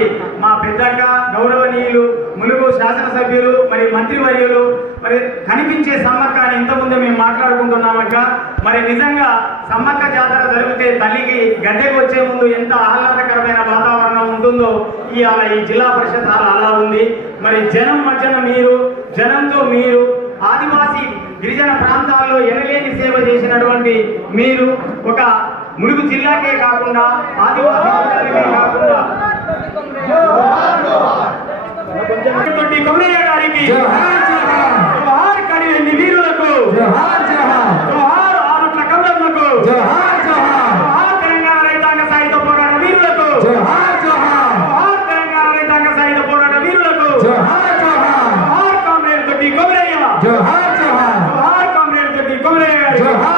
మరి మా పెద్దక్క గౌరవనీయులు ములుగు శాసనసభ్యులు మరి మంత్రివర్యులు మరి కనిపించే సమ్మక్క అని ఇంతకుముందు మేము మాట్లాడుకుంటున్నామక్క. మరి నిజంగా సమ్మక్క జాతర జరిగితే తల్లికి గద్దెకు వచ్చే ముందు ఎంత ఆహ్లాదకరమైన వాతావరణం ఉంటుందో ఇవాళ ఈ జిల్లా పరిషత్ హాల్ అలా ఉంది. మరి జనం మధ్యన మీరు, జనంతో మీరు, ఆదివాసీ గిరిజన ప్రాంతాల్లో ఎనలేని సేవ చేసినటువంటి మీరు ఒక ములుగు జిల్లాకే కాకుండా ఆదివాసీ కాకుండా కొమరయ్య గారికి జోహార్, కడివెండి వీరులకు జోహార్, ఆరుట్ల కవులకు జోహార్, తెలంగాణ రైతాంగ సాయుధ పోరాట వీరులకు జోహార్, తెలంగాణ రైతాంగ సాయుధ పోరాట వీరులకు జోహార్, కామ్రేడ్ తోటి కొమరయ్య జోహార్, కామ్రేడ్ తోటి కొమరయ్య గారు జోహార్.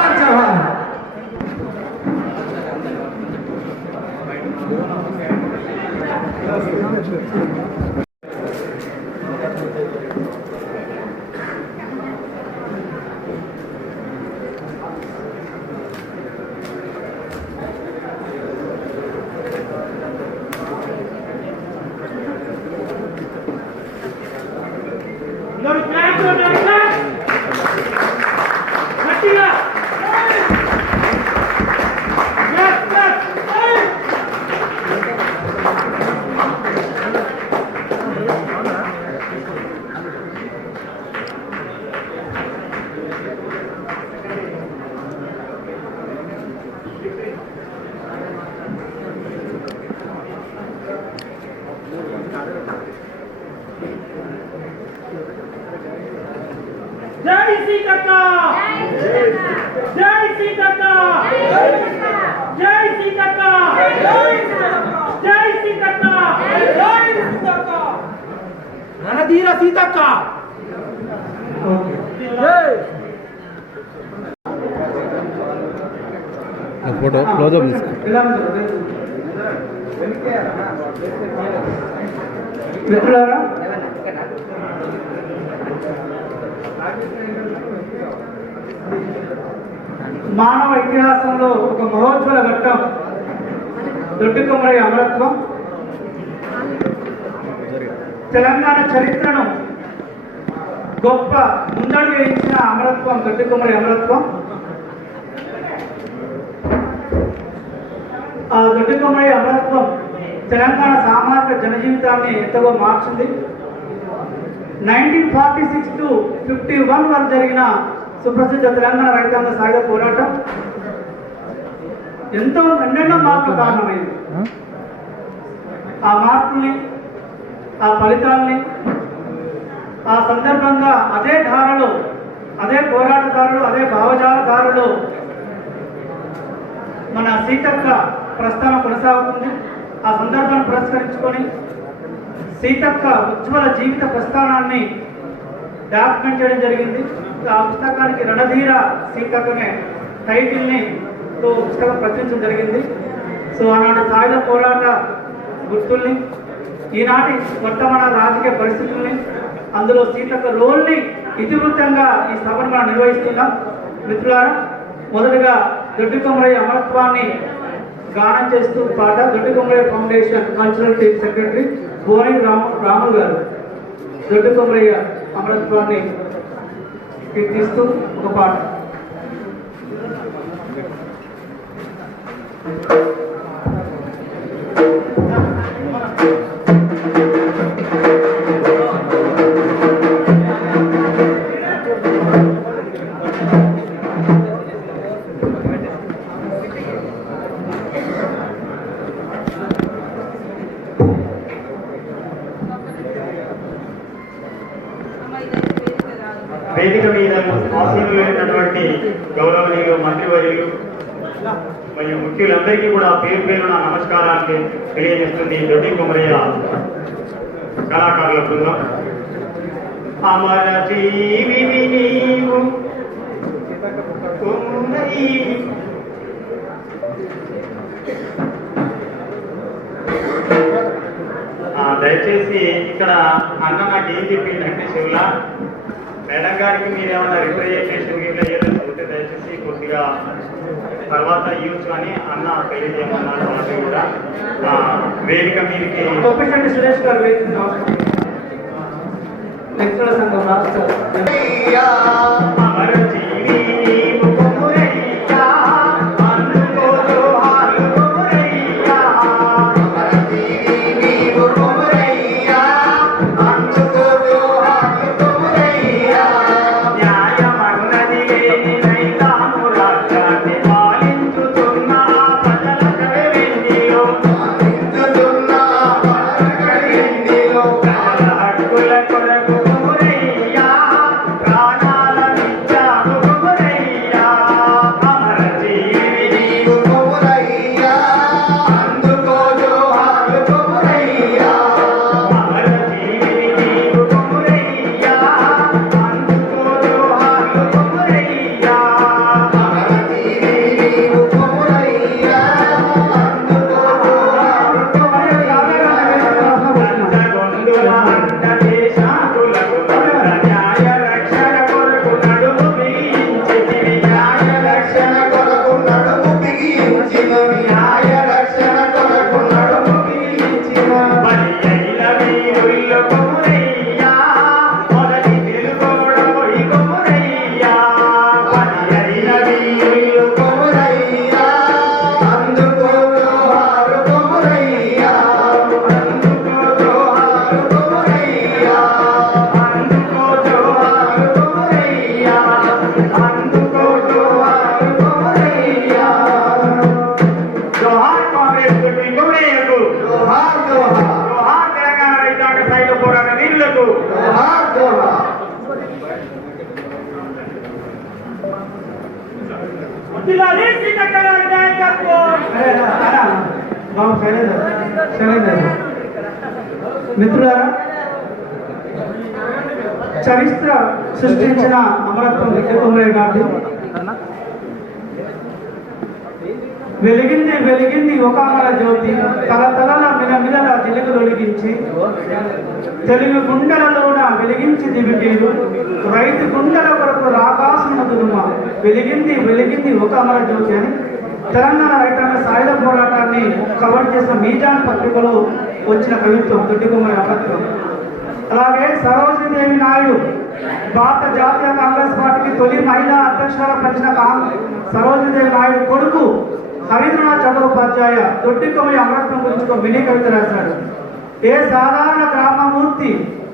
జై సీతక్క, జై సీతక్క, జై సీతక్క, జై సీతక్క, జై సీతక్క, రణధీర సీతక్క. ఫోటో క్లోజప్ తీసుకో. మిత్రులారా, మానవ ఇతిహాసంలో ఒక మహోజ్వల ఘట్టం దొడ్డి కొమరయ్య అమరత్వం. తెలంగాణ చరిత్రను గొప్ప ముందడుగు వేయించిన అమరత్వం దొడ్డి కొమరయ్య అమరత్వం. ఆ దొడ్డి కొమరయ్య అమరత్వం తెలంగాణ సామాజిక జనజీవితాన్ని ఎంతగా మార్చింది. 1946 to 51 వరకు జరిగిన సుప్రసిద్ధ తెలంగాణ రైతాంగ సాయుధ పోరాటం ఎన్నెన్నో మార్పులు కారణమైంది. ఆ మార్పుల్ని, ఆ ఫలితాల్ని, ఆ సందర్భంగా అదే ధారలో, అదే పోరాటదారులు, అదే భావజాలదారులు మన సీతక్క ప్రస్థానం కొనసాగుతుంది. ఆ సందర్భాన్ని పురస్కరించుకొని సీతక్క ఉజ్వల జీవిత ప్రస్థానాన్ని డాక్యుమెంట్ చేయడం జరిగింది. ఆ పుస్తకానికి రణధీర సీతక్కనే టైటిల్ని పుస్తకం ప్రచురించడం జరిగింది. సో ఆనాటి సాయుధ పోరాట గుర్తుల్ని, ఈనాటి వర్తమాన రాజకీయ పరిస్థితుల్ని, అందులో సీతక్క రోల్ని ఇతివృత్తంగా ఈ సభను మనం నిర్వహిస్తున్నాం. మిత్రులారా, మొదటగా దొడ్డి కొమరయ్య అమరత్వాన్ని గానం చేస్తూ పాట Doddi Komaraiah foundation cultural team secretary Bhuvani Ramulu గారు దొడ్డి కొమరయ్య అమరత్వాన్ని కీర్తిస్తూ ఒక పాట. వేదిక మీద ఆసీనులైనటువంటి గౌరవనీయులు మంత్రివర్యులు మరియు ముఖ్యులందరికీ కూడా పేరు పేరున నమస్కారాన్ని తెలియజేస్తుంది దొడ్డి కొమరయ్య కళాకారుల బృందం. అమర జీవి నీవు దయచేసి ఇక్కడ అన్న నాకు ఏం చెప్పిందంటే శివులా, మేడం గారికి మీరు ఏమైనా రిప్రజెంటేషన్ గిట్లా ఏదైనా ఉంటే దయచేసి కొద్దిగా తర్వాత యూత్ అని అన్న తెలియజేయమన్నారు. వాళ్ళు కూడా వేదిక మీదకి కోపిశెట్టి సురేష్ గారు లెక్చరర్ సంఘం రాష్ట్ర అమరజీవి నీవు కొమురయ్యా, అందుకో జోహార్లు కొమురయ్యా. అమరజీవి నీవు కొమురయ్యా, అందుకో జోహార్లు కొమురయ్యా. న్యాయమన్నది లేని నైతాము రాజ్యాన్ని పాలించుతున్న ప్రజల కడవెండిలో, ప్రజల హక్కుల కొరకు కొమురయ్యా, ప్రాణాలనిచ్చావు కొమురయ్యా. అమరజీవి నీవు కొమురయ్యా, అందుకో జోహార్లు కొమురయ్యా. అమరజీవి నీవు కొమురయ్యా, అందుకో జోహార్లు కొమురయ్యా. అమరజీవి నీవు కొమురయ్యా, అందుకో జోహార్లు కొమురయ్యా. లంచగొండుల అండ దేశాకులకు న్యాయ రక్షణ కొరకు నడుము బిగించితివి. న్యాయ రక్షణ కొరకు నడుము బిగించితివి. న్యాయ రక్షణ కొరకు నడుము బిగించిన బలి అయిన వీరుల్లో కొమురయ్యా, మొదటి వెలుగోడోయి కొమురయ్యా. బలి అయిన వీరుల్లో కొమురయ్యా, అందుకో జోహారు కొమురయ్యా. అందుకో జోహారు కొమురయ్యా, అందుకో జోహారు కొమురయ్యా, అందుకో జోహారు కొమురయ్యా. జోహార్ కాంగ్రెస్ కు కొమురయ్యకు, జోహార్ జోహార్. జోహార్ తెలంగాణ రైతాంగ సాయుధ పోరాట వీరులకు, జోహార్ జోహార్. వర్ధిల్లాలి సీతక్క గారి నాయకత్వం. మిత్రులారా, చరిత్ర సృష్టించిన అమరత్వం విజయకుమార్ గారు వెలిగింది వెలిగింది ఒక అమర జ్యోతి, తలతలల మిలమిలల జిలుగు వెలిగించి తెలుగు గుండెలలోన వెలిగించి దివిటీలు, రైతు గుండెల కొరకు రాకాసున దురుమ, వెలిగింది వెలిగింది ఒక అమర జ్యోతి అని తెలంగాణ రైతాంగ సాయుధ పోరాటాన్ని కవర్ చేసిన మీజాన్ పత్రికలో వచ్చిన కవిత్వం దొడ్డికుమారి అమరత్వం. అలాగే సరోజినీదేవి నాయుడు భారత జాతీయ కాంగ్రెస్ పార్టీకి తొలి మహిళా అధ్యక్షురాలు పంచిన సరోజినీదేవి నాయుడు కొడుకు హరీంద్రనాథ్ చటోపాధ్యాయ దొడ్డికుమారి అమరత్వం గురించి ఒక మినీ కవిత రాశాడు. ఏ సాధారణ గ్రామమూర్తి,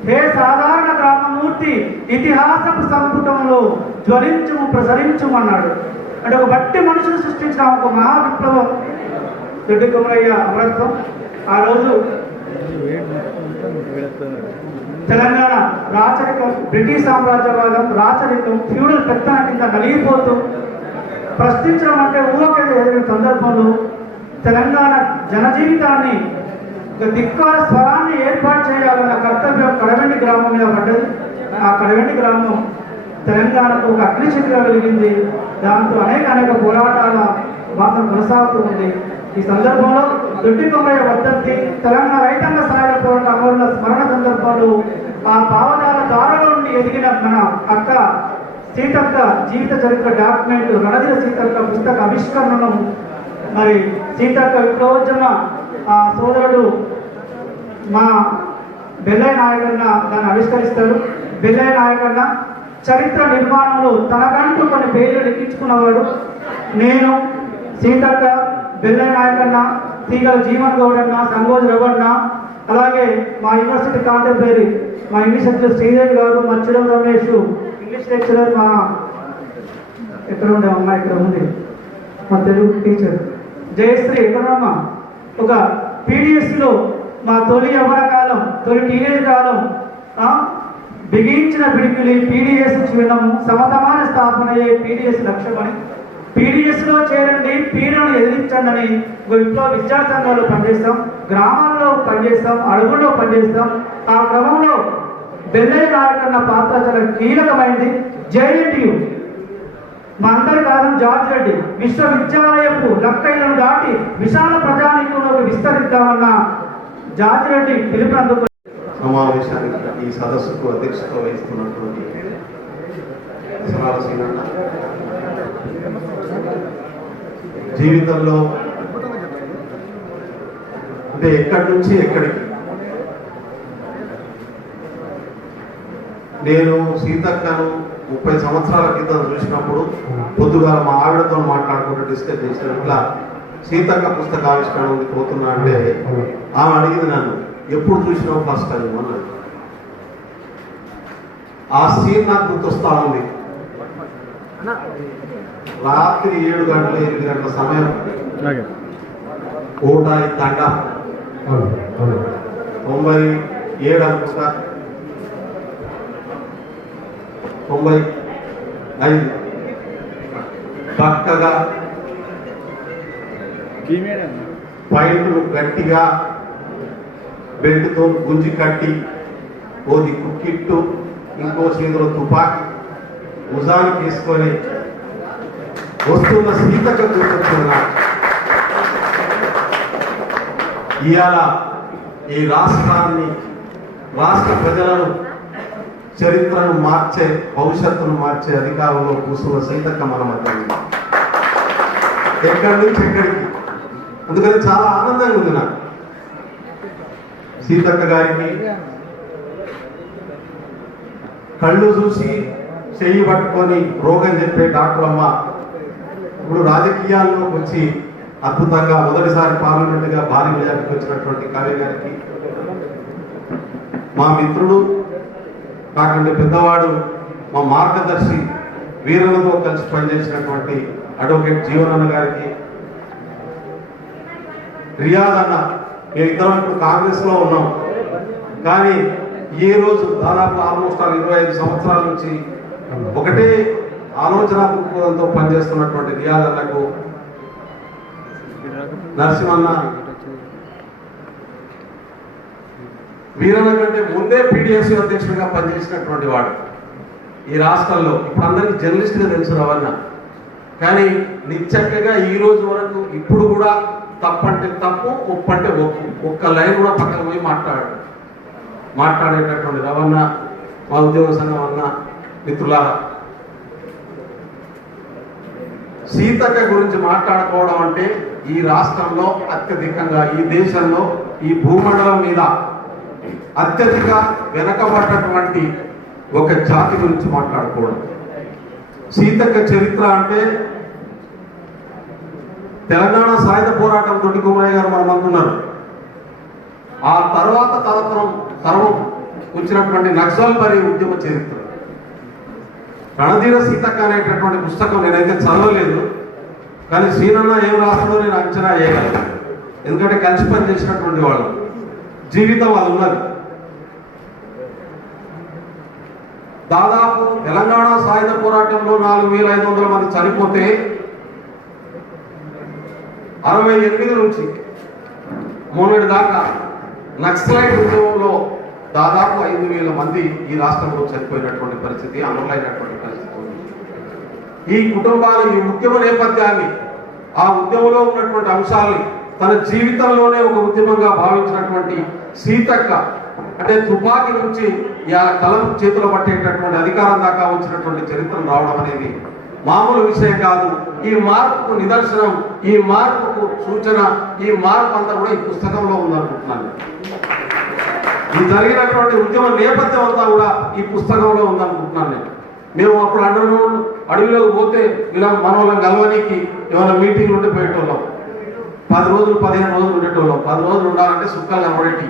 హే సాధారణ గ్రామమూర్తి, ఇతిహాసపు సంపుటంలో జ్వలించుము ప్రసరించుమన్నాడు. అంటే ఒక బట్టి మనుషులు సృష్టించిన ఒక మహా విప్లవం దొడ్డికుమరయ్య అమరత్వం. ఆ రోజు తెలంగాణ రాచరికం, బ్రిటిష్ సామ్రాజ్యవాదం, రాచరికం, ఫ్యూడల్ పెత్తన కింద నలిగిపోతూ ప్రశ్నించడం అంటే ఊహకేది ఎదిగిన సందర్భంలో తెలంగాణ జనజీవితాన్ని ఒక ధిక్కార స్వరాన్ని ఏర్పాటు చేయాలన్న కర్తవ్యం కడవెండి గ్రామం మీద పడ్డది. ఆ కడవెండి గ్రామం తెలంగాణకు ఒక అగ్నిశక్తిగా వెలిగింది. దాంతో అనేక పోరాటాల వాసన కొనసాగుతూ ఉంది. ఈ సందర్భంలో దొడ్డికుమరయ్య వర్ధంతి, తెలంగాణ రైతాంగ సాయుధ పోరాట అమరుల స్మరణ సందర్భాలు, ఆ భావనాల దారిలో నుండి ఎదిగిన మన అక్క సీతక్క జీవిత చరిత్ర డాక్యుమెంట్ రణధీర సీతక్క పుస్తక ఆవిష్కరణను మరి సీతక్క విప్లవోద్యమ సోదరుడు మా బెల్లయ్య నాయకన్న దాన్ని ఆవిష్కరిస్తాడు. బెల్లయ్య నాయకన్న చరిత్ర నిర్మాణంలో తనకంటూ కొన్ని పేర్లు లిఖించుకున్నవాడు. నేను, సీతక్క, బెల్లయ్య నాయకన్న, తీగల జీవన్ గౌడన్న, సంగోజు రవణ, అలాగే మా యూనివర్సిటీ కాంటెంపరీ మా ఇంగ్లీష్ లెక్చరర్ శ్రీదేవి గారు, మచ్చిడం రమేష్ ఇంగ్లీష్ లెక్చరర్, మా ఎక్కడ ఉండే అమ్మ ఇక్కడ ఉంది మా తెలుగు టీచర్ జయశ్రీ ఎక్కడమ్మా, ఒక పీడిఎస్లో మా తొలి యవ్వన కాలం, తొలి టీనేజ్ కాలం, బిగించిన పిడికిలి పీడిఎస్ చిహ్నము, సమతమాన స్థాపనయే పీడిఎస్ లక్ష్యమని, పీడిఎస్లో చేరండి, పీడను ఎదిరించండి అని విప్లవ విద్యార్థి సంఘాలు పనిచేస్తాం, గ్రామాల్లో పనిచేస్తాం, అడవుల్లో పనిచేస్తాం. ఆ క్రమంలో బెల్లయ్య నాయకన్న పాత్ర చాలా కీలకమైంది. జేఎన్టీయు మా అందరి కారణం జార్జ్ రెడ్డి విశ్వవిద్యాలయపు లక్కైలను దాటి విశాల ప్రజానీకంలోకి విస్తరిద్దామన్న జార్జ్ రెడ్డి పిలుపునందుకు సమావేశానికి ఈ సదస్సుకు అధ్యక్షత వహిస్తున్నటువంటి సనాల సీనన్న, జీవితంలో అంటే ఎక్కడి నుంచి ఎక్కడికి. నేను సీతక్కను 30 సంవత్సరాల క్రితం చూసినప్పుడు పొద్దుగా మా ఆవిడతో మాట్లాడుకుంటూ డిస్కస్ చేసిన ఇట్లా సీతక్క పుస్తకావిష్కరణ ఉంది పోతున్నా అంటే ఆమె అడిగింది నన్ను, ఎప్పుడు చూసినావు ఫస్ట్ టైం అన్నాడు. ఆ సీన్ నాకు గుర్తొస్తా ఉంది. రాత్రి 7 గంటల 8 గంటల సమయం, ఓటాయి తండ 97 అనుకుంటా, 95 పక్కగా పైంట్లు గట్టిగా బెల్ట్తో గుంజి కట్టి ఓ దిక్కు కిట్టు ఇంకో చేతిలో తుపాకీ భుజాన్ని తీసుకొని వస్తున్న సీతక్క గుర్తొచ్చున్నా. ఇవాళ ఈ రాష్ట్రాన్ని, రాష్ట్ర ప్రజలను, చరిత్రను మార్చే, భవిష్యత్తును మార్చే అధికారంలో కూర్చున్న సీతక్క మన మధ్య ఎక్కడి నుంచి ఎక్కడికి. అందుకని చాలా ఆనందంగా ఉంది నాకు. సీతక్క గారికి కళ్ళు చూసి చెయ్యి పట్టుకొని రోగం చెప్పే డాక్టర్ అమ్మ ఇప్పుడు రాజకీయాల్లోకి వచ్చి అద్భుతంగా మొదటిసారి పార్లమెంటుగా భారీ మెజార్టీకి వచ్చినటువంటి కావ్య గారికి, మా మిత్రుడు నాకంటే పెద్దవాడు, మా మార్గదర్శి, వీరులతో కలిసి పనిచేసినటువంటి అడ్వకేట్ జీవనన్న గారికి, రియాజ్ అన్న, మేమిద్దరం ఇప్పుడు కాంగ్రెస్లో ఉన్నాం కానీ ఏ రోజు దాదాపు ఆల్మోస్ట్ 25 సంవత్సరాల నుంచి ఒకటే ఆలోచన దృక్పథంతో పనిచేస్తున్నటువంటి రియాజ్ అన్నకు, నరసింహన్న, వీరన్న కంటే ముందే పీడిఎస్సీ అధ్యక్షుడిగా పనిచేసినటువంటి వాడు ఈ రాష్ట్రంలో. ఇప్పుడు అందరికీ జర్నలిస్ట్గా తెలుసు రవణ, కానీ నిశ్చక్కగా ఈ రోజు వరకు ఇప్పుడు కూడా తప్పంటే తప్పు, ఒప్పు అంటే ఒప్పు, ఒక్క లైన్ కూడా పక్కన పోయి మాట్లాడేటటువంటి రవణ, మా ఉద్యోగ సంఘం అన్న మిత్రులారా, సీతక్క గురించి మాట్లాడుకోవడం అంటే ఈ రాష్ట్రంలో అత్యధికంగా, ఈ దేశంలో, ఈ భూమండలం మీద అత్యధిక వెనకబడ్డటువంటి ఒక జాతి గురించి మాట్లాడుకోవడం. సీతక్క చరిత్ర అంటే తెలంగాణ సాయుధ పోరాటం దొడ్డి కుమరయ్య గారు మనం అనుకున్నారు. ఆ తర్వాత తరం వచ్చినటువంటి నక్సల్బరీ ఉద్యమ చరిత్ర. రణధీర సీతక్క అనేటటువంటి పుస్తకం నేనైతే చదవలేదు, కానీ శ్రీనన్న ఏం రాస్తుందో నేను అంచనా వేయగలను. ఎందుకంటే కలిసి పనిచేసినటువంటి వాళ్ళు, జీవితం అది ఉన్నది. దాదాపు తెలంగాణ సాయుధ పోరాటంలో 4500 మంది చనిపోతే 68 నుంచి మొన్నటి దాకా నక్సలైట్ ఉద్యమంలో దాదాపు 5000 మంది ఈ రాష్ట్రంలో చనిపోయినటువంటి పరిస్థితి, అమలైనటువంటి పరిస్థితి ఉంది. ఈ కుటుంబాలు ఈ ఉద్యమ నేపథ్యాన్ని, ఆ ఉద్యమంలో ఉన్నటువంటి అంశాలని తన జీవితంలోనే ఒక ఉద్యమంగా భావించినటువంటి సీతక్క, అంటే తుపాకీ నుంచి ఇలా కలం చేతులు పట్టేటటువంటి అధికారం దాకా వచ్చినటువంటి చరిత్రను రావడం అనేది మామూలు విషయం కాదు. ఈ మార్పుకు నిదర్శనం, ఈ మార్పుకు సూచన, ఈ మార్పు అంతా కూడా ఈ పుస్తకంలో ఉందనుకుంటున్నాను. ఈ జరిగినటువంటి ఉద్యమ నేపథ్యం అంతా కూడా ఈ పుస్తకంలో ఉందనుకుంటున్నాను నేను. మేము అప్పుడు అడవిలోకి పోతే ఇలా మన వాళ్ళని కలవడానికి ఏమైనా మీటింగ్లు ఉంటే పోయేటోళ్ళం. 10 రోజులు 15 రోజులు ఉండేటోళ్ళం. 10 రోజులు ఉండాలంటే సుక్కలు కనబడేటి.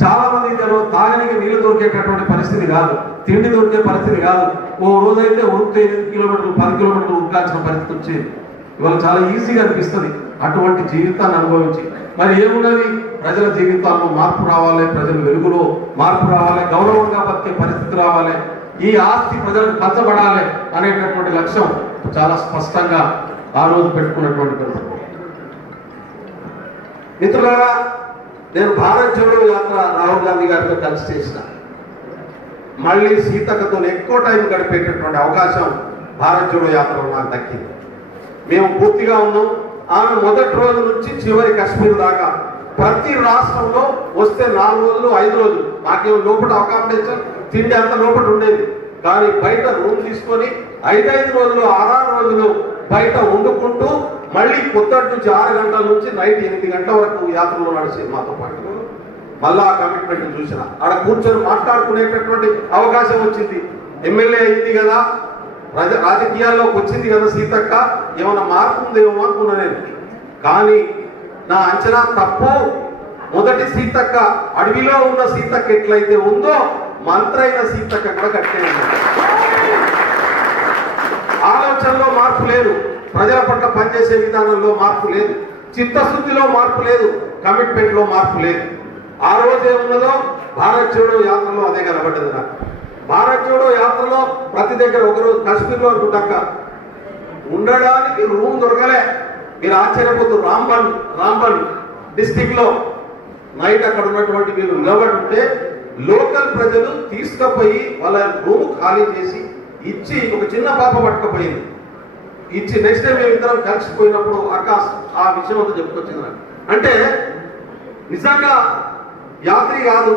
చాలా మంది తాగడానికి నీళ్లు దొరికేటటువంటి పరిస్థితి కాదు, తిండి దొరికే పరిస్థితి కాదు. ఓ రోజైతే ఉరుకుతే 8 కిలోమీటర్లు 10 కిలోమీటర్లు ఉరకాల్సిన పరిస్థితి వచ్చేది. ఇవాళ చాలా ఈజీగా అనిపిస్తుంది అటువంటి జీవితాన్ని అనుభవించి. మరి ఏమున్నది, ప్రజల జీవితాల్లో మార్పు రావాలి, ప్రజల వెలుగులో మార్పు రావాలి, గౌరవంగా బతికే పరిస్థితి రావాలి, ఈ ఆస్తి ప్రజలకు పంచబడాలి అనేటటువంటి లక్ష్యం చాలా స్పష్టంగా ఆ రోజు పెట్టుకున్నటువంటి పరిస్థితి. మిత్రులారా, నేను భారత్ జోడో యాత్ర రాహుల్ గాంధీ గారితో కలిసి చేసిన, మళ్ళీ సీతక్కతో ఎక్కువ టైం గడిపేటటువంటి అవకాశం భారత్ జోడో యాత్రలో నాకు దక్కింది. మేము పూర్తిగా ఉన్నాం. ఆమె మొదటి రోజు నుంచి చివరి కాశ్మీర్ దాకా ప్రతి రాష్ట్రంలో వస్తే 4 రోజులు 5 రోజులు, మాకేమో లోపల అకామిడేషన్ తిండి అంత లోపల ఉండేది, కానీ బయట రూమ్ తీసుకొని 5 రోజులు 6 రోజులు బయట వండుకుంటూ మళ్ళీ పొద్దుటి నుంచి 6 గంటల నుంచి నైట్ 8 గంటల వరకు యాత్రలో నడిచేది మాతో పాటు. మళ్ళా ఆ కమిట్మెంట్ చూసిన ఆడ కూర్చొని మాట్లాడుకునేటటువంటి అవకాశం వచ్చింది. ఎమ్మెల్యే అయింది కదా, రాజకీయాల్లోకి వచ్చింది కదా సీతక్క, ఏమైనా మార్పు ఉందేమో అనుకున్నా నేను. కానీ నా అంచనా తప్పు. మొదటి సీతక్క, అడవిలో ఉన్న సీతక్క ఎట్లయితే ఉందో మంత్రి అయిన సీతక్క కూడా కట్టే ఉంది. ఆలోచనలో మార్పు లేదు, ప్రజల పట్ల పనిచేసే విధానంలో మార్పు లేదు, చిత్తశుద్ధిలో మార్పు లేదు, కమిట్మెంట్ లో మార్పు లేదు. ఆ రోజు ఏమున్నదో భారత్ జోడో యాత్రలో అదే కనబడ్డది నాకు. భారత్ జోడో యాత్రలో ప్రతి దగ్గర ఒకరోజు కాశ్మీర్లో అనుకుంటాక ఉండడానికి రూమ్ దొరకలే. మీరు ఆశ్చర్యపోతూ రాంబన్ డిస్టిక్ లో నైట్ అక్కడ ఉన్నటువంటి మీరు నిలబడి ఉంటే లోకల్ ప్రజలు తీసుకుపోయి వాళ్ళ రూమ్ ఖాళీ చేసి ఇచ్చి, ఒక చిన్న పాప పట్టుకుపోయింది ఇచ్చి, నెక్స్ట్ టైం మేము ఇద్దరం కలిసిపోయినప్పుడు ఆకాశ్ ఆ విషయం అంతా చెప్పుకొచ్చింది నాకు. అంటే నిజంగా యాత్రి కాదు,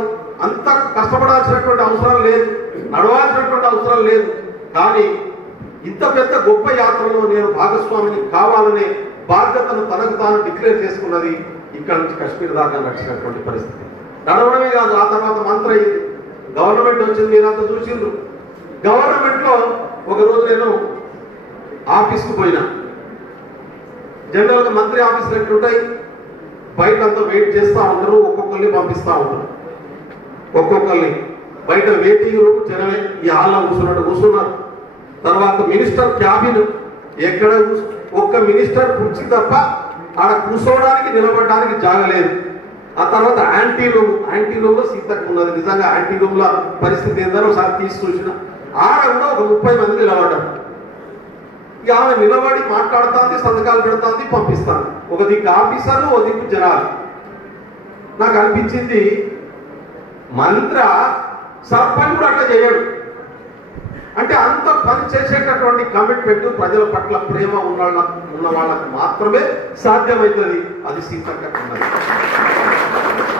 అంత కష్టపడాల్సినటువంటి అవసరం లేదు, నడవాల్సినటువంటి అవసరం లేదు. కానీ ఇంత పెద్ద గొప్ప యాత్రలో నేను భాగస్వామిని కావాలనే బాధ్యతను తనకు తాను డిక్లేర్ చేసుకున్నది ఇక్కడ నుంచి కాశ్మీర్ దాకా నడిచినటువంటి పరిస్థితి. నడవడమే కాదు, ఆ తర్వాత మంత్రి అయ్యింది, గవర్నమెంట్ వచ్చింది, మీరంతా చూసిండ్రు. గవర్నమెంట్ లో ఒకరోజు నేను ఆఫీస్కు పోయినా. జనరల్ గా మంత్రి ఆఫీసులు ఎట్లుంటాయి, బయట అంతా వెయిట్ చేస్తూ ఉంటారు, ఒక్కొక్కరిని పంపిస్తూ ఉంటారు. ఒక్కొక్కరిని బయట వెయిటింగ్ రూమ్ జనమే ఈ హాల్లో కూర్చున్నారు. తర్వాత మినిస్టర్ క్యాబిన్, ఎక్కడ ఒక్క మినిస్టర్ కుర్చీ తప్ప ఆడ కూర్చోవడానికి నిలబడడానికి జాగలేదు. ఆ తర్వాత యాంటీ రూమ్ లో సీతకు ఉన్నది. నిజంగా యాంటీ రూమ్ లో పరిస్థితి ఏందో ఒకసారి తీసి చూసిన. ఆడ కూడా ఒక 30 మంది నిలబడ్డారు. ఇక ఆమె నిలబడి మాట్లాడుతుంది, సంతకాలు పెడుతుంది, పంపిస్తాను. ఒక దిక్కు ఆఫీసర్లు, ఒక దిక్కు జనాలు. నాకు అనిపించింది మంత్ర సర్పంచ్ కూడా అట్లా చేయడు. అంటే అంత పని చేసేటటువంటి కమిట్మెంట్, ప్రజల పట్ల ప్రేమ ఉన్న వాళ్ళకి మాత్రమే సాధ్యమవుతుంది. అది సీతక్కకున్నది,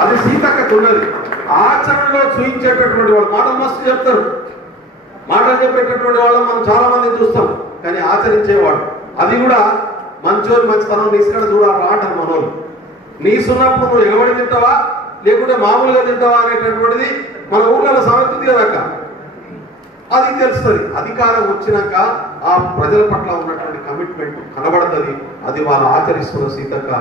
అది సీతక్కకున్నది. ఆచరణలో చూపించేటటువంటి వాళ్ళు మాటలు మస్తు చెప్తారు, మాటలు చెప్పేటటువంటి వాళ్ళని మనం చాలా మంది చూస్తాం. కానీ ఆచరించేవాడు, అది కూడా మంచోని మంచితనం నీసుకడ చూడాలి అంటారు మనోళ్ళు. నీసున్నప్పుడు నువ్వు ఎగబడి తింటావా లేకుంటే మామూలుగా తింటావా అనేటటువంటిది మన ఊళ్ళలో సామెతుంది కదక్క, అది తెలుస్తుంది. అధికారం వచ్చినాక ఆ ప్రజల పట్ల ఉన్నటువంటి కమిట్మెంట్ కనబడుతుంది. అది వాళ్ళు ఆచరిస్తున్న సీతక్క.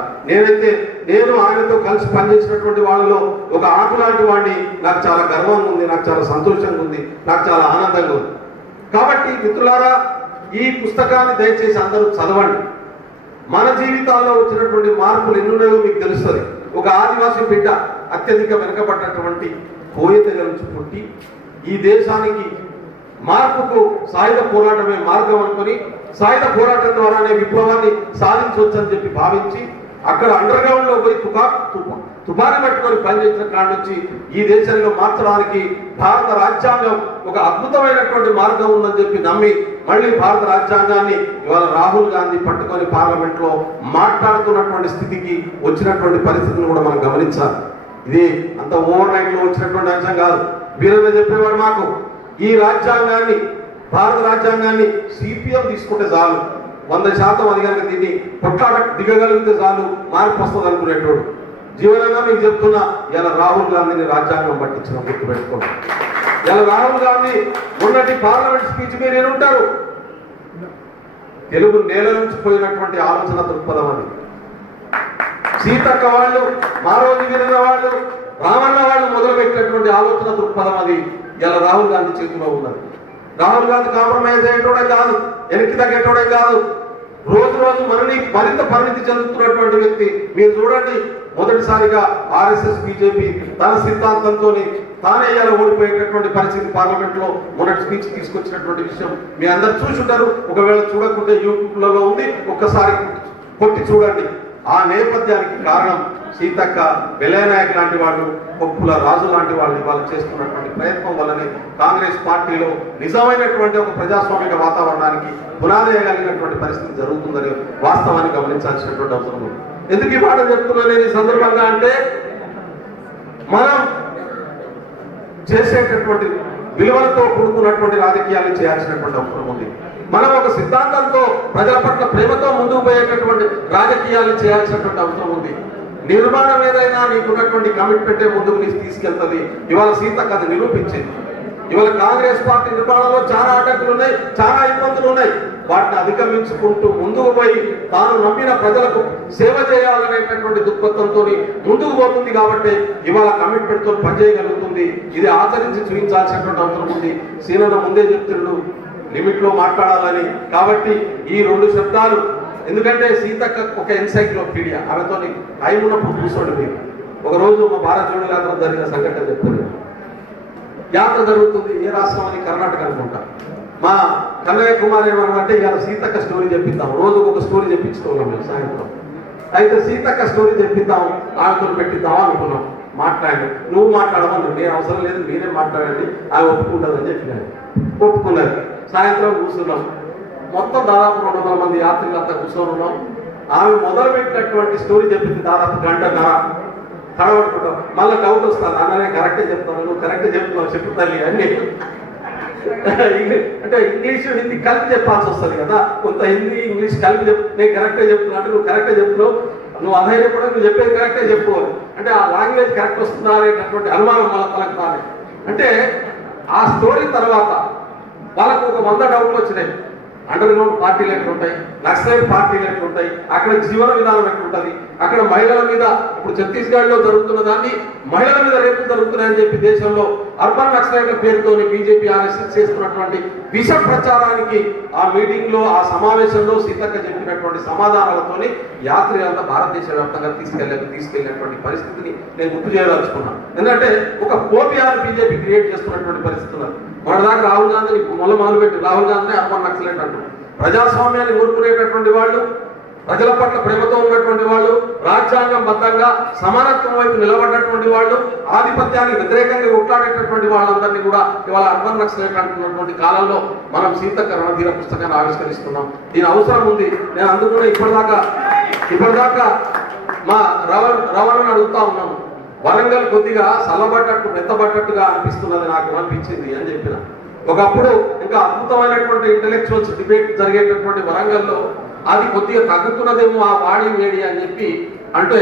నేను ఆయనతో కలిసి పనిచేసినటువంటి వాళ్ళలో ఒక ఆకు లాంటి వాడిని. నాకు చాలా గర్వంగా ఉంది, నాకు చాలా సంతోషంగా ఉంది, నాకు చాలా ఆనందంగా ఉంది. కాబట్టి మిత్రులారా, ఈ పుస్తకాన్ని దయచేసి అందరూ చదవండి. మన జీవితాల్లో వచ్చినటువంటి మార్పులు ఎన్నున్నాయో మీకు తెలుస్తుంది. ఒక ఆదివాసీ బిడ్డ అత్యధిక వెనుకబడ్డటువంటి కోయ తెగ నుంచి పుట్టి ఈ దేశానికి మార్పుకు సాయుధ పోరాటమే మార్గం అనుకుని, సాయుధ పోరాటం ద్వారానే విప్లవాన్ని సాధించవచ్చని చెప్పి భావించి అక్కడ అండర్ గ్రౌండ్ లో పోయి తుపాకీ పట్టుకొని పనిచేసిన కాడి నుంచి ఈ దేశంలో మార్చడానికి భారత రాజ్యాంగం ఒక అద్భుతమైనటువంటి మార్గం ఉందని చెప్పి నమ్మి మళ్ళీ భారత రాజ్యాంగాన్ని ఇవాళ రాహుల్ గాంధీ పట్టుకొని పార్లమెంట్ లో మాట్లాడుతున్నటువంటి స్థితికి వచ్చినటువంటి పరిస్థితిని కూడా మనం గమనించాలి. ఇది అంత ఓవర్ నైట్ లో వచ్చినటువంటి అంశం కాదు. వీరన్న చెప్పేవాడు మాకు, ఈ రాజ్యాంగాన్ని, భారత రాజ్యాంగాన్ని సిపిఎం తీసుకుంటే చాలు, 100% అది కనుక దీన్ని కొట్లాడ దిగగలిగితే చాలు మార్పు వస్తుంది అనుకునేటోడు. జీవనంగా మీకు చెప్తున్నా, ఇలా రాహుల్ గాంధీని రాజ్యాంగం పట్టించిన గుర్తుపెట్టుకోండి. ఇలా రాహుల్ గాంధీ ఉన్నటి పార్లమెంట్ స్పీచ్ మీరు ఏనుంటారు, తెలుగు నేల నుంచి పోయినటువంటి ఆలోచన దృక్పథం అది. సీతక్క వాళ్ళు, మారోజు గిరిన వాళ్ళు, రామన్న వాళ్ళు మొదలుపెట్టినటువంటి ఆలోచన దృక్పథం అది ఇలా రాహుల్ గాంధీ చేతిలో ఉన్నది. రాహుల్ గాంధీ కాంప్రమైజ్ అయ్యేటోడే కాదు, వెనక్కి తగ్గేటోడే కాదు, రోజు రోజు మరింత పరిణితి చెందుతున్నటువంటి వ్యక్తి. మీరు చూడండి, మొదటిసారిగా ఆర్ఎస్ఎస్ బీజేపీ తన సిద్ధాంతంతో తానే ఇలా ఓడిపోయేటటువంటి పరిస్థితి పార్లమెంట్ లో మొదటి స్పీచ్ తీసుకొచ్చినటువంటి విషయం మీ అందరు చూసుంటారు. ఒకవేళ చూడకుంటే యూట్యూబ్లలో ఉంది, ఒక్కసారి కొట్టి చూడండి. ఆ నేపథ్యానికి కారణం సీతక్క, వెలయనాయక్ లాంటి వాళ్ళు, కొప్పుల రాజు లాంటి వాళ్ళు వాళ్ళు చేస్తున్నటువంటి ప్రయత్నం వల్లనే కాంగ్రెస్ పార్టీలో నిజమైనటువంటి ఒక ప్రజాస్వామిక వాతావరణానికి పునాది వేయగలిగినటువంటి పరిస్థితి జరుగుతుందని వాస్తవాన్ని గమనించాల్సినటువంటి అవసరం ఉంది. ఎందుకు ఈ మాట చెప్తున్నాను నేను ఈ సందర్భంగా అంటే, మనం చేసేటటువంటి విలువలతో కూడుకున్నటువంటి రాజకీయాలు చేయాల్సినటువంటి అవసరం ఉంది. మనం ఒక సిద్ధాంతంతో ప్రజల పట్ల ప్రేమతో ముందుకు పోయేటటువంటి రాజకీయాలు చేయాల్సినటువంటి అవసరం ఉంది. నిర్మాణం ఏదైనా నీకున్నటువంటి కమిట్మెంటే ముందుకు తీసుకెళ్తుంది. ఇవాళ సీతక్క అది నిరూపించింది. ఇవాళ కాంగ్రెస్ పార్టీ నిర్మాణంలో చాలా ఆటంకులు ఉన్నాయి, చాలా ఇబ్బందులు ఉన్నాయి. వాటిని అధిగమించుకుంటూ ముందుకు పోయి తాను నమ్మిన ప్రజలకు సేవ చేయాలనేటటువంటి దృక్పథంతో ముందుకు పోతుంది. కాబట్టి ఇవాళ కమిట్మెంట్ తో పనిచేయగలుగుతుంది. ఇది ఆచరించి చూపించాల్సినటువంటి అవసరం ఉంది. సీనన్న ముందే చెప్తున్నాడు లిమిట్ లో మాట్లాడాలని. కాబట్టి ఈ 2 శబ్దాలు, ఎందుకంటే సీతక్క ఒక ఎన్సైక్లోపీడియా, ఆమెతో టైం ఉన్నప్పుడు కూర్చోండి. మీరు ఒకరోజు మా భారతీయుడు యాత్ర జరిగిన సంఘటన చెప్తాను. యాత్ర జరుగుతుంది, ఏ రాష్ట్రం అని? కర్ణాటక అనుకుంటా. మా కన్నయ్య కుమార్ ఏమన్నారంటే ఇవాళ సీతక్క స్టోరీ చెప్పిద్దాం, రోజు ఒక స్టోరీ చెప్పించుకోవాలి మేము సాయంత్రం. అయితే సీతక్క స్టోరీ చెప్పిద్దాం, ఆమెతో పెట్టిద్దాం అనుకున్నాం. మాట్లాడి నువ్వు మాట్లాడమని, నేను అవసరం లేదు మీరే మాట్లాడండి, ఆమె ఒప్పుకుంటుందని చెప్పినాను. ఒప్పుకున్నారు. సాయంత్రం కూర్చున్నాం. మొత్తం దాదాపు 200 మంది యాత్రికులు అంతా కూర్చొని ఉన్నాం. ఆమె మొదలు పెట్టినటువంటి స్టోరీ చెప్పింది దాదాపు గంటన్నర. కడబడుకుంటాం. మళ్ళీ డౌట్ వస్తాను, అన్ననే కరెక్టే చెప్తాను, నువ్వు కరెక్టే చెప్తున్నావు, చెప్పు తల్లి అన్ని. అంటే ఇంగ్లీష్ హిందీ కలిపి చెప్పాల్సి వస్తుంది కదా. కొంత హిందీ ఇంగ్లీష్ కలిపి నేను కరెక్టే చెప్తున్నా అంటే నువ్వు కరెక్టే చెప్తున్నావు, నువ్వు అధైర్యపడ, నువ్వు చెప్పేది కరెక్టే చెప్పుకోవాలి అంటే ఆ లాంగ్వేజ్ కరెక్ట్ వస్తుందా అనేటటువంటి అనుమానం మన తనకు రాలేదు. అంటే ఆ స్టోరీ తర్వాత వాళ్ళకు ఒక 100 డౌట్లు వచ్చినాయి. అండర్ గ్రౌండ్ పార్టీలు ఎట్లుంటాయి, నక్సలైట్ పార్టీలు ఎట్లుంటాయి, అక్కడ జీవన విధానం ఎట్లుంటుంది, అక్కడ మహిళల మీద ఇప్పుడు ఛత్తీస్గఢ్ లో జరుగుతున్న దాన్ని మహిళల మీద రేపు జరుగుతున్నాయని చెప్పి దేశంలో అర్బన్ నక్సలైట్ల పేరుతోని బీజేపీ ఆర్ఎస్ఎస్ చేస్తున్నటువంటి విష ప్రచారానికి ఆ మీటింగ్ లో, ఆ సమావేశంలో సీతక్క చెప్పినటువంటి సమాధానాలతోని యాత్రికులంతా భారతదేశ వ్యాప్తంగా తీసుకెళ్లినటువంటి పరిస్థితిని నేను గుర్తు చేయదలుచుకున్నాను. ఎందుకంటే ఒక ఫోబియాను బీజేపీ క్రియేట్ చేస్తున్నటువంటి పరిస్థితులు. మన దాకా రాహుల్ గాంధీని మొదలుపెట్టి రాహుల్ గాంధీ అర్బన్ నక్సలైట్ అంటారు. ప్రజాస్వామ్యాన్ని కోరుకునేటటువంటి వాళ్ళు, ప్రజల పట్ల ప్రేమతో ఉన్నటువంటి వాళ్ళు, రాజ్యాంగం బద్దంగా సమానత్వం వైపు నిలబడినటువంటి వాళ్ళు, ఆధిపత్యానికి వ్యతిరేకంగా కొట్లాడేటటువంటి వాళ్ళందరినీ కూడా ఇవాళ అర్బన్ నక్సలైట్ అంటున్నటువంటి కాలంలో మనం సీతక్క రణధీర పుస్తకాన్ని ఆవిష్కరిస్తున్నాం. దీని అవసరం ఉంది. నేను అందుకునే ఇప్పటిదాకా మా రవణను అడుగుతా ఉన్నాను. వరంగల్ కొద్దిగా చల్లబడ్డట్టు మెత్తబడ్డట్టుగా అనిపిస్తున్నది నాకు అనిపించింది అని చెప్పిన. ఒకప్పుడు ఇంకా అద్భుతమైనటువంటి ఇంటెలెక్చువల్స్ డిబేట్ జరిగేటటువంటి వరంగల్లో అది కొద్దిగా తగ్గుతున్నదేమో ఆ వాడి వేడి అని చెప్పి అంటే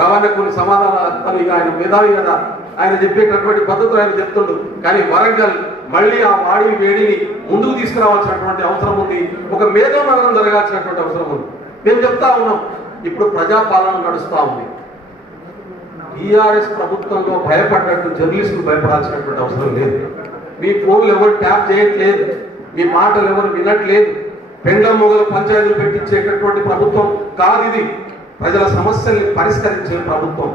రవాణా కొన్ని సమాధానాలు, ఇక ఆయన మేధావి కదా, ఆయన చెప్పేటటువంటి పద్ధతులు ఆయన చెప్తుండు. కానీ వరంగల్ మళ్ళీ ఆ వాడి వేడిని ముందుకు తీసుకురావాల్సినటువంటి అవసరం ఉంది. ఒక మేధోమరణం జరగాల్సినటువంటి అవసరం ఉంది. మేము చెప్తా ఉన్నాం, ఇప్పుడు ప్రజాపాలన నడుస్తూ ఉంది. టీఆర్ఎస్ ప్రభుత్వంలో భయపడ్డట్టు జర్నలిస్టులు భయపడాల్సినటువంటి అవసరం లేదు. మీ ఫోన్లు ఎవరు ట్యాప్ చేయట్లేదు, మీ మాటలు ఎవరు వినట్లేదు. పెండ్ల మొగల పంచాయతీలు పెట్టించేటటువంటి ప్రభుత్వం కాదు ఇది. ప్రజల సమస్యల్ని పరిష్కరించే ప్రభుత్వం.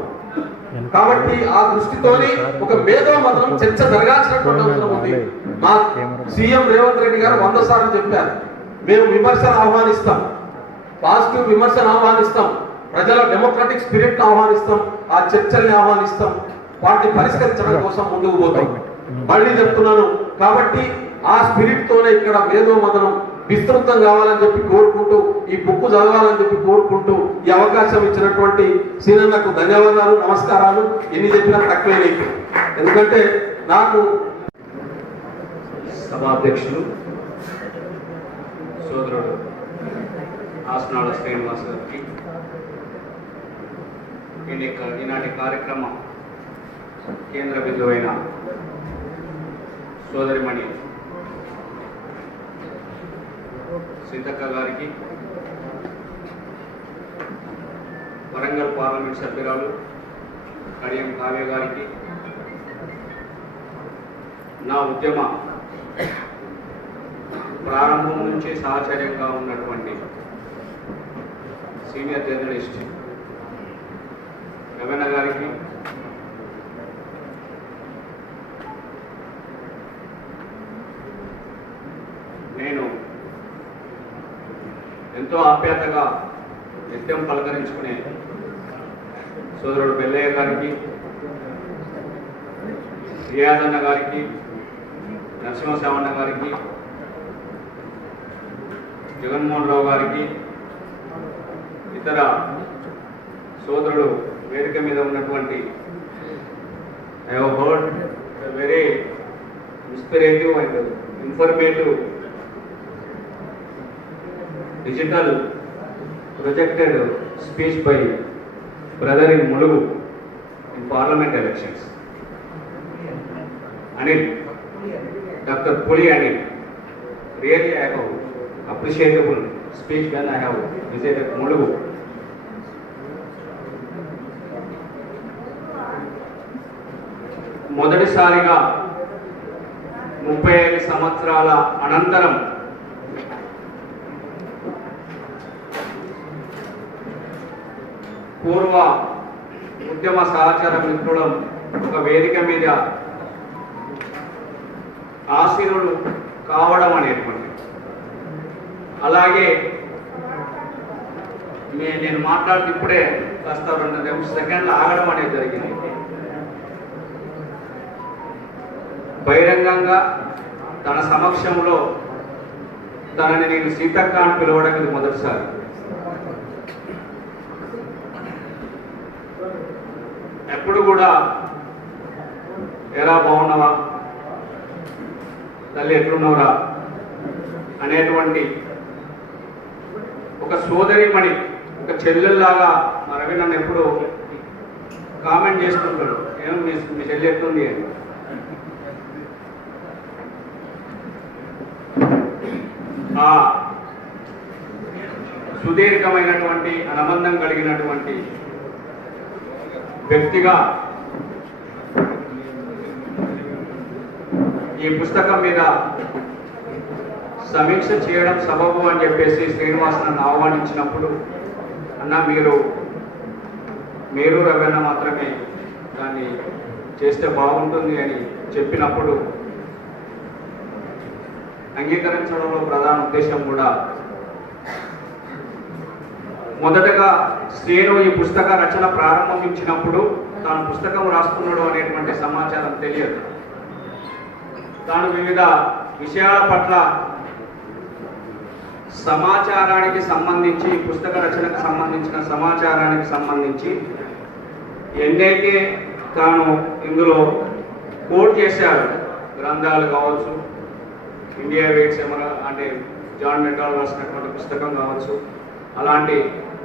కాబట్టి ఆ దృష్టితోని ఒక మేధోమథనం చర్చ జరగాల్సినటువంటి అవసరం ఉంది. మా సీఎం రేవంత్ రెడ్డి గారు 100 సార్లు చెప్పారు, మేము విమర్శను ఆహ్వానిస్తాం, పాజిటివ్ విమర్శను ఆహ్వానిస్తాం, ప్రజల డెమోక్రటిక్ స్పిరిట్ ను ఆహ్వానిస్తాం, ఆ చర్చల్ని ఆహ్వానిస్తాం, వాటిని పరిష్కరించడం కోసం ముందుకు పోతాం. మళ్ళీ చెప్తున్నాను. కాబట్టి ఆ స్పిరిట్ తోనే ఇక్కడ మేధోమథనం విస్తృతం కావాలని చెప్పి కోరుకుంటూ, ఈ బుక్ చదవాలని చెప్పి కోరుకుంటూ, ఈ అవకాశం ఇచ్చినటువంటి సీనన్నకు ధన్యవాదాలు, నమస్కారాలు. ఎన్ని చెప్పినా తక్కువే నీకు. ఎందుకంటే నాకు సభాధ్యక్షులు సోదరుడు ఆసనాల శ్రీనివాస్ గారికి, ఈనాటి కార్యక్రమం కేంద్ర బిందువైన సోదరిమణి సీతక్క గారికి, వరంగల్ పార్లమెంట్ సభ్యురాలు కడియం కావ్య గారికి, నా ఉద్యమ ప్రారంభం నుంచి సహచర్యంగా ఉన్నటువంటి సీనియర్ జర్నలిస్ట్ రమణ గారికి, నేను ఎంతో ఆప్యాయతగా నిత్యం పలకరించుకునే సోదరుడు బెల్లయ్య గారికి, రియాజన్న గారికి, నరసింహశామన్న గారికి, జగన్మోహన్ రావు గారికి, ఇతర సోదరుడు వేదిక మీద ఉన్నటువంటి I have heard very inspirative and informative digital projected speech by brother in Mulugu in parliament elections. Anil, Dr. Puli Anil, really I have appreciable speech when I have visited Mulugu. మొదటిసారిగా 35 సంవత్సరాల అనంతరం పూర్వ ఉద్యమ సహచర మిత్రులం ఒక వేదిక మీద ఆశీనులు కావడం అనేటువంటి, అలాగే నేను మాట్లాడుతూ ఇప్పుడే కాస్త 2 సెకండ్లు ఆగడం అనేది జరిగింది. బహిరంగంగా తన సమక్షంలో తనని నేను సీతక్క అని పిలవడం ఇది మొదటిసారి. ఎప్పుడు కూడా ఎలా బాగున్నావా, తల్లి ఎట్లున్నావురా అనేటువంటి ఒక సోదరిమణి, ఒక చెల్లెల్లాగా మా రవి నన్ను ఎప్పుడు కామెంట్ చేస్తుంటాడు, ఏం మీ చెల్లి ఎట్లుంది అని. ఆ సుదీర్ఘమైనటువంటి అనుబంధం కలిగినటువంటి వ్యక్తిగా ఈ పుస్తకం మీద సమీక్ష చేయడం సబబు అని చెప్పేసి శ్రీనివాస్ నన్ను ఆహ్వానించినప్పుడు, అన్న మీరు రవణ మాత్రమే దాన్ని చేస్తే బాగుంటుంది అని చెప్పినప్పుడు అంగీకరించడంలో ప్రధాన ఉద్దేశం కూడా, మొదటగా శ్రీను ఈ పుస్తక రచన ప్రారంభించినప్పుడు తాను పుస్తకం రాస్తున్నాడు అనేటువంటి సమాచారం తెలియదు. తాను వివిధ విషయాల పట్ల సమాచారానికి సంబంధించి, పుస్తక రచనకు సంబంధించిన సమాచారానికి సంబంధించి ఎన్నైతే తాను ఇందులో కోట్ చేశాడు, గ్రంథాలు కావచ్చు, ఇండియా వెయిట్స్ అంటే జాన్ మెకాల్ రాసినటువంటి పుస్తకం కావచ్చు, అలాంటి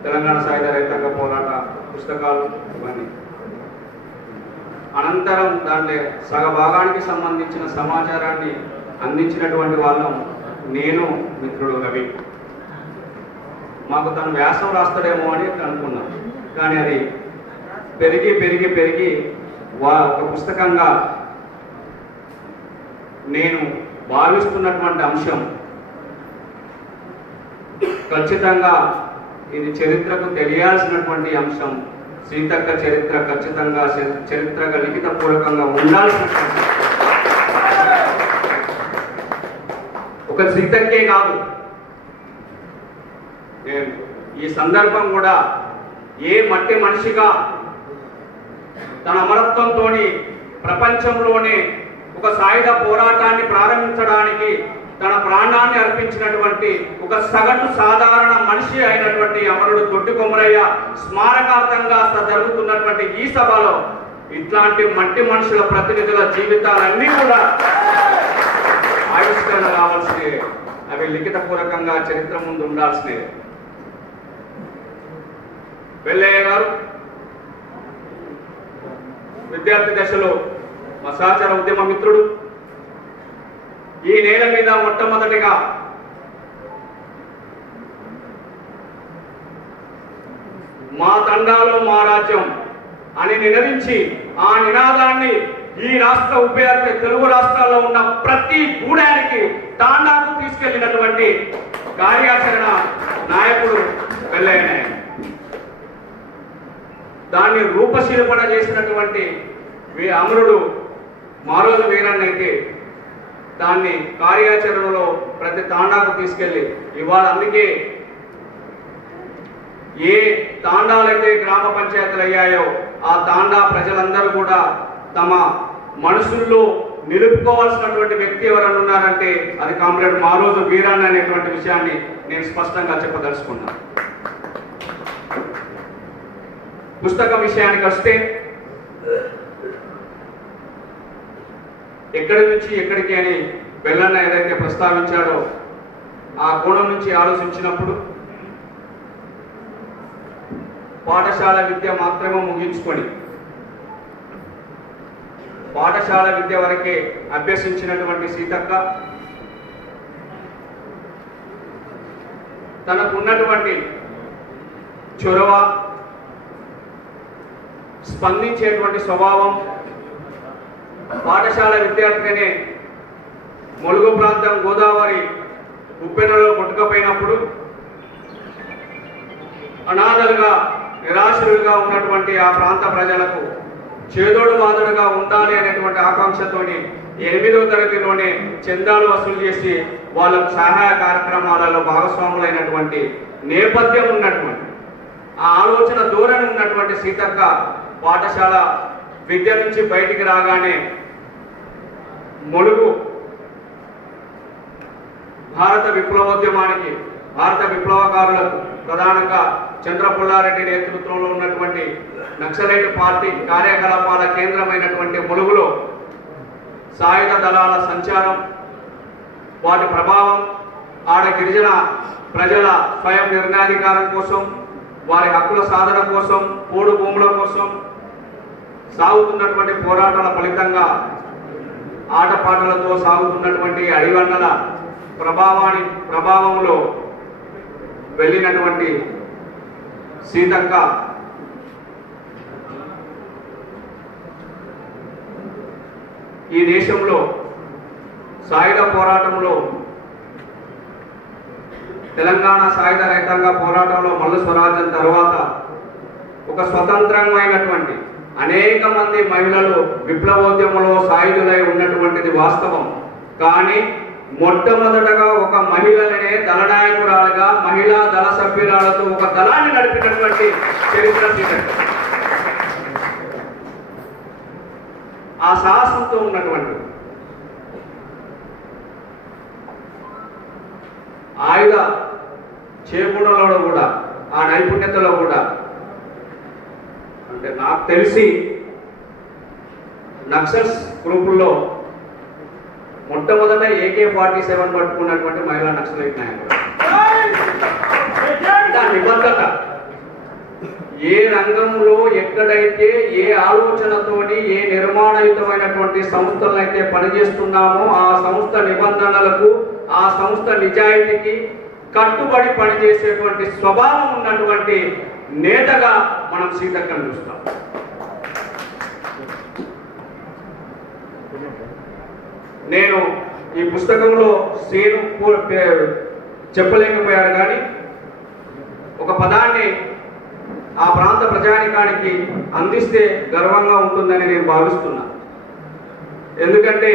తెలంగాణ సాయుధ రైతాంగ పోరాట పుస్తకాలు ఇవన్నీ, అనంతరం దాంట్లో సగభాగానికి సంబంధించిన సమాచారాన్ని అందించినటువంటి వాళ్ళం నేను, మిత్రుడు రవి. మాకు తను వ్యాసం రాస్తాడేమో అని అనుకున్నాం, కానీ అది పెరిగి పెరిగి పెరిగి ఒక పుస్తకంగా నేను భావిస్తున్నటువంటి అంశం ఖచ్చితంగా ఇది చరిత్రకు తెలియాల్సినటువంటి అంశం. సీతక్క చరిత్ర ఖచ్చితంగా చరిత్రగా లిఖితపూర్వకంగా ఉండాల్సినటువంటి, ఒక సీతక్కే కాదు, ఈ సందర్భం కూడా ఏ మట్టి మనిషిగా తన అమరత్వంతో ప్రపంచంలోనే ఒక సాయుధ పోరాటాన్ని ప్రారంభించడానికి తన ప్రాణాన్ని అర్పించినటువంటి ఒక సగటు సాధారణ మనిషి అయినటువంటి అమరుడు దొడ్డి కొమరయ్య స్మారకార్థంగా జరుగుతున్నటువంటి ఈ సభలో ఇట్లాంటి మట్టి మనుషుల ప్రతినిధుల జీవితాలన్నీ కూడా ఆవిష్కరణ కావాల్సినవి, అవి లిఖితపూర్వకంగా చరిత్ర ముందు ఉండాల్సినవి. వెల్లయ్య గారు విద్యార్థి దశలో మా సహచర ఉద్యమ మిత్రుడు. ఈ నేల మీద మొట్టమొదటిగా మా తండాలో మా రాజ్యం అని నినదించి ఆ నినాదాన్ని ఈ రాష్ట్ర ఉభయ తెలుగు రాష్ట్రాల్లో ఉన్న ప్రతి గూడానికి తాండాకు తీసుకెళ్లినటువంటి కార్యాచరణ నాయకుడు వెల్లయ్య నాయక్. దాన్ని రూపశిల్పన చేసినటువంటి అమరుడు మారోజు వీరన్నైతే దాన్ని కార్యాచరణలో ప్రతి తాండాకు తీసుకెళ్లి ఇవాళ, అందుకే ఏ తాండాలైతే గ్రామ పంచాయతీలు అయ్యాయో ఆ తాండా ప్రజలందరూ కూడా తమ మనసుల్లో నిలుపుకోవాల్సినటువంటి వ్యక్తి ఎవరన్నా ఉన్నారంటే అది కామ్రేడ్ మారోజు వీరన్న అనేటువంటి విషయాన్ని నేను స్పష్టంగా చెప్పదలుచుకున్నాను. పుస్తకం విషయానికి వస్తే ఎక్కడి నుంచి ఎక్కడికి అని బెల్లన్న ఏదైతే ప్రస్తావించాడో ఆ కోణం నుంచి ఆలోచించినప్పుడు పాఠశాల విద్య మాత్రమే ముగించుకొని పాఠశాల విద్య వరకే అభ్యసించినటువంటి సీతక్క తనకున్నటువంటి చొరవ, స్పందించేటువంటి స్వభావం, పాఠశాల విద్యార్థినే ములుగు ప్రాంతం గోదావరి ఉప్పెనలో కొట్టుకపోయినప్పుడు అనాథలుగా నిరాశలుగా ఉన్నటువంటి ఆ ప్రాంత ప్రజలకు చేదోడు వాదడుగా ఉండాలి అనేటువంటి ఆకాంక్షతోని 8వ తరగతిలోనే చందాలు వసూలు చేసి వాళ్ళకు సహాయ కార్యక్రమాలలో భాగస్వాములైనటువంటి నేపథ్యం ఉన్నటువంటి ఆ ఆలోచన ధోరణి ఉన్నటువంటి సీతక్క పాఠశాల విద్య నుంచి బయటికి రాగానే ములుగు భారత విప్లవోద్యమానికి, భారత విప్లవకారులకు, ప్రధానంగా చంద్రపుల్లారెడ్డి నేతృత్వంలో ఉన్నటువంటి నక్సలైట్ పార్టీ కార్యకలాపాల కేంద్రమైనటువంటి ములుగులో సాయుధ దళాల సంచారం, వాటి ప్రభావం, ఆడ గిరిజన ప్రజల స్వయం నిర్ణయాధికారం కోసం, వారి హక్కుల సాధన కోసం, పోడు భూముల కోసం సాగుతున్నటువంటి పోరాటాల ఫలితంగా ఆటపాటలతో సాగుతున్నటువంటి అడివన్నల ప్రభావంలో వెళ్ళినటువంటి సీతక్క ఈ దేశంలో సాయుధ పోరాటంలో, తెలంగాణ సాయుధ రైతాంగ పోరాటంలో మల్లు స్వరాజ్యం తర్వాత ఒక స్వతంత్రమైనటువంటి అనేక మంది మహిళలు విప్లవోద్యమంలో సాయుధులై ఉన్నటువంటిది వాస్తవం. కానీ మొట్టమొదటగా ఒక మహిళలనే దళనాయకురాలుగా, మహిళా దళ సభ్యురాలతో ఒక దళాన్ని నడిపినటువంటి చరిత్ర సీతక్క. ఆ సాహసంతో ఉన్నటువంటి ఆయుధ చేకూడలో కూడా, ఆ నైపుణ్యతలో కూడా, అంటే నాకు తెలిసి నక్సల్స్ గ్రూపుల్లో మొట్టమొదట AK-47 పట్టుకున్నటువంటి మహిళా నక్సలైట్ నాయకుడు. నిబద్ధత ఏ రంగంలో ఎక్కడైతే ఏ ఆలోచనతోని ఏ నిర్మాణయుతమైనటువంటి సంస్థలను అయితే పనిచేస్తున్నామో ఆ సంస్థ నిబంధనలకు, ఆ సంస్థ నిజాయితీకి కట్టుబడి పనిచేసేటువంటి స్వభావం ఉన్నటువంటి నేతగా మనం సీతక్కను చూస్తాం. నేను ఈ పుస్తకంలో సేను చెప్పలేకపోయాను, కానీ ఒక పదాన్ని ఆ ప్రాంత ప్రజానికానికి అందిస్తే గర్వంగా ఉంటుందని నేను భావిస్తున్నా. ఎందుకంటే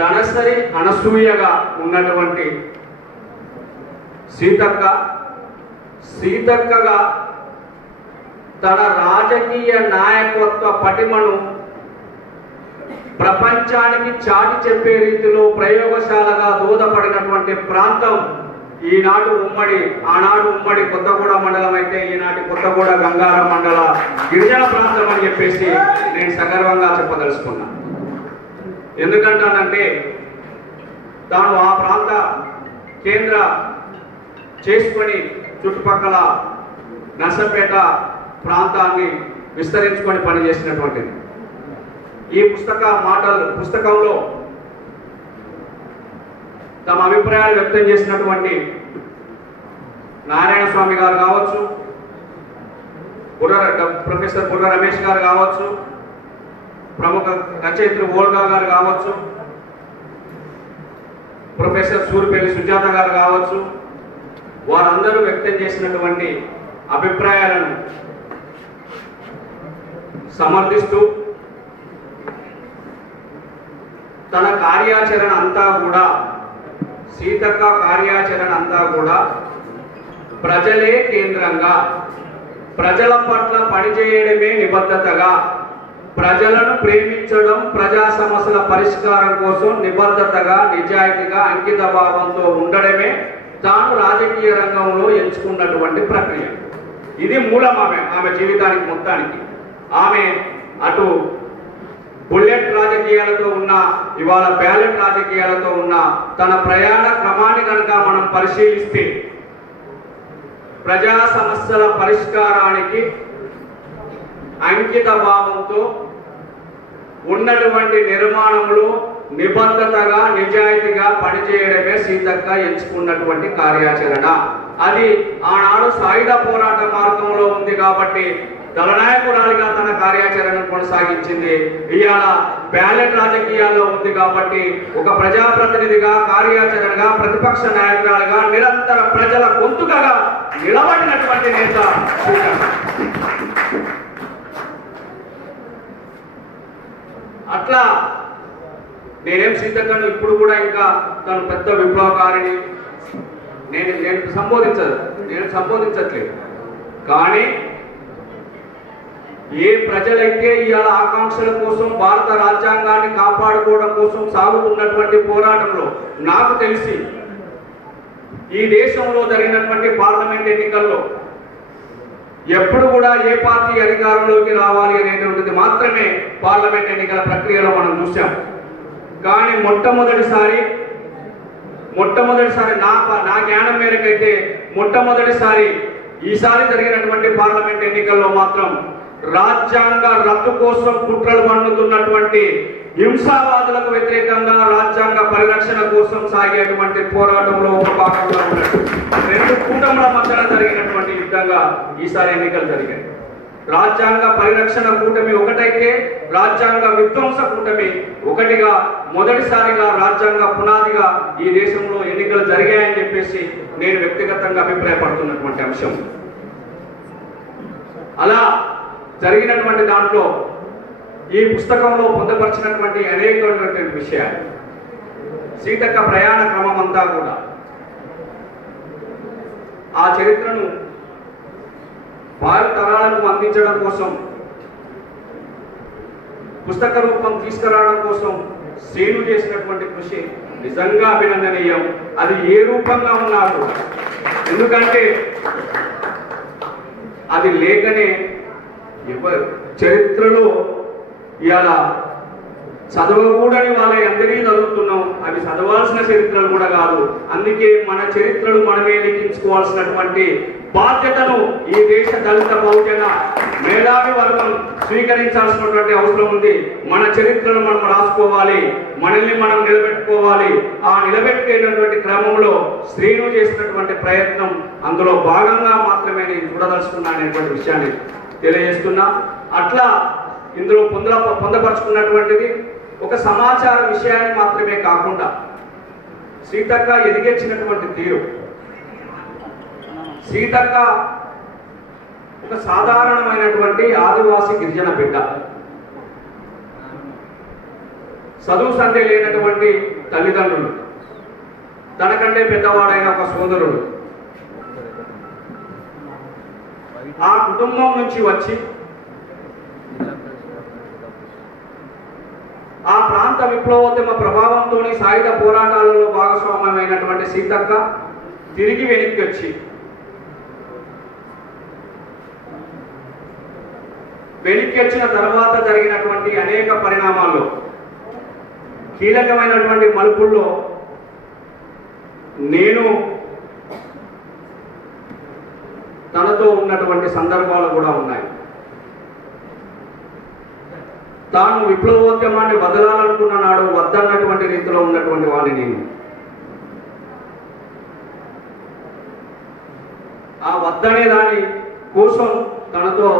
ధనసరి అనసూయగా ఉన్నటువంటి సీతక్కగా తన రాజకీయ నాయకత్వ పటిమను ప్రపంచానికి చాటి చెప్పే రీతిలో ప్రయోగశాలగా దోహదపడినటువంటి ప్రాంతం ఆనాడు ఉమ్మడి కొత్తగూడ మండలం అయితే ఈనాటి కొత్తగూడ గంగారం మండల గిరిజన ప్రాంతం అని చెప్పేసి నేను సగర్వంగా చెప్పదలుచుకున్నా. ఎందుకంటానంటే తాను ఆ ప్రాంత కేంద్ర చేసుకొని చుట్టుపక్కల నర్సంపేట ప్రాంతాన్ని విస్తరించుకొని పనిచేసినటువంటిది. ఈ పుస్తకంలో తమ అభిప్రాయాలు వ్యక్తం చేసినటువంటి నారాయణ స్వామి గారు కావచ్చు, ప్రొఫెసర్ బుర్ర రమేష్ గారు కావచ్చు, ప్రముఖ రచయిత్రి ఓల్గా గారు కావచ్చు, ప్రొఫెసర్ సూరిపల్లి సుజాత గారు కావచ్చు, వారందరూ వ్యక్తం చేసినటువంటి అభిప్రాయాలను సమర్థిస్తూ తన కార్యాచరణ అంతా కూడా, సీతక్క కార్యాచరణ అంతా కూడా ప్రజలే కేంద్రంగా, ప్రజల పట్ల పనిచేయడమే నిబద్ధతగా, ప్రజలను ప్రేమించడం, ప్రజా సమస్యల పరిష్కారం కోసం నిబద్ధతగా, నిజాయితీగా, అంకిత భావంతో ఉండడమే తాను రాజకీయ రంగంలో ఎంచుకున్నటువంటి ప్రక్రియ. ఇది మూలం ఆమె జీవితానికి మొత్తానికి. ఆమె అటు బుల్లెట్ రాజకీయాలతో ఉన్న, ఇవాళ బ్యాలెట్ రాజకీయాలతో ఉన్న తన ప్రయాణ క్రమాన్ని కనుక మనం పరిశీలిస్తే ప్రజా సమస్యల పరిష్కారానికి అంకిత భావంతో ఉన్నటువంటి నిర్మాణంలో నిబద్ధతగా నిజాయితీగా పనిచేయడమే సీతక్క ఎంచుకున్నటువంటి కార్యాచరణ. అది ఆనాడు సాయుధ పోరాట మార్గంలో ఉంది కాబట్టి దళనాయకురాలిగా తన కార్యాచరణను కొనసాగించింది. ఇవాళ బ్యాలెట్ రాజకీయాల్లో ఉంది కాబట్టి ఒక ప్రజాప్రతినిధిగా, కార్యాచరణగా, ప్రతిపక్ష నాయకురాలుగా నిరంతర ప్రజల గొంతుకగా నిలబడినటువంటి నేత సీతక్క. అట్లా నేనేం సీతక్కను ఇప్పుడు కూడా ఇంకా తను పెద్ద విప్లవకారిని నేను సంబోధించట్లేదు. కానీ ఏ ప్రజలైతే ఇవాళ ఆకాంక్షల కోసం, భారత రాజ్యాంగాన్ని కాపాడుకోవడం కోసం సాగుతున్నటువంటి పోరాటంలో నాకు తెలిసి ఈ దేశంలో జరిగినటువంటి పార్లమెంట్ ఎన్నికల్లో ఎప్పుడు కూడా ఏ పార్టీ అధికారంలోకి రావాలి అనేటువంటిది మాత్రమే పార్లమెంట్ ఎన్నికల ప్రక్రియలో మనం చూసాం. కానీ మొట్టమొదటిసారి నా జ్ఞానం మేరకైతే మొట్టమొదటిసారి ఈసారి జరిగినటువంటి పార్లమెంట్ ఎన్నికల్లో మాత్రం రాజ్యాంగ రద్దు కోసం కుట్రలు పన్నుతున్నటువంటి హింసావాదులకు వ్యతిరేకంగా రాజ్యాంగ పరిరక్షణ కోసం సాగేటువంటి పోరాటంలో ఒక భాగంగా ఉన్నట్టు రెండు కూటముల మధ్యన జరిగినటువంటి యుద్ధంగా ఈసారి ఎన్నికలు జరిగాయి. రాజ్యాంగ పరిరక్షణ కూటమి ఒకటైతే రాజ్యాంగ విధ్వంస కూటమి ఒకటిగా మొదటిసారిగా రాజ్యాంగ పునాదిగా ఈ దేశంలో ఎన్నికలు జరిగాయని చెప్పేసి నేను వ్యక్తిగతంగా అభిప్రాయపడుతున్నటువంటి అంశం. అలా జరిగినటువంటి దాంట్లో ఈ పుస్తకంలో పొందుపరిచినటువంటి అనేకమైనటువంటి విషయాలు, సీతక్క ప్రయాణ క్రమం అంతా కూడా ఆ చరిత్రను భావి తరాలకు అందించడం కోసం, పుస్తక రూపం తీసుకురావడం కోసం శ్రీను చేసినటువంటి కృషి నిజంగా అభినందనీయం. అది ఏ రూపంగా ఉన్నారు, ఎందుకంటే అది లేకనే చరిత్రలో ఇవాళ చదవకూడని వాళ్ళ అందరినీ చదువుతున్నాం. అవి చదవాల్సిన చరిత్రలు కూడా కాదు. అందుకే మన చరిత్రలు మనమే లిఖించుకోవాల్సినటువంటి బాధ్యతను ఈ దేశ దళిత బహుజన మేధావి వర్గం స్వీకరించాల్సినటువంటి అవసరం ఉంది. మన చరిత్రను మనం రాసుకోవాలి, మనల్ని మనం నిలబెట్టుకోవాలి. ఆ నిలబెట్టుకునేటువంటి క్రమంలో శ్రీను చేసినటువంటి ప్రయత్నం అందులో భాగంగా మాత్రమే నేను చూడదలుచుకున్నా అనేటువంటి విషయాన్ని తెలియజేస్తున్నా. అట్లా ఇందులో పొందపరుచుకున్నటువంటిది ఒక సమాచార విషయాన్ని మాత్రమే కాకుండా సీతక్క ఎదిగించినటువంటి తీరు. సీతక్క ఒక సాధారణమైనటువంటి ఆదివాసి గిరిజన బిడ్డ, చదువు సంధ్య లేనటువంటి తల్లిదండ్రులు, తనకంటే పెద్దవాడైన ఒక సోదరుడు. ఆ కుటుంబం నుంచి వచ్చి ఆ ప్రాంత విప్లవోద్యమ ప్రభావంతో సాయుధ పోరాటాలలో భాగస్వామ్యమైనటువంటి సీతక్క తిరిగి వెనక్కి వచ్చి వచ్చిన తర్వాత జరిగినటువంటి అనేక పరిణామాల్లో కీలకమైనటువంటి మలుపుల్లో నేను తనతో ఉన్నటువంటి సందర్భాలు కూడా ఉన్నాయి. తాను విప్లవోద్యమాన్ని వదలాలనుకున్న నాడు వద్దన్నటువంటి రీతిలో ఉన్నటువంటి వాడిని నేను. ఆ వద్దనే దాని కోసం తనతో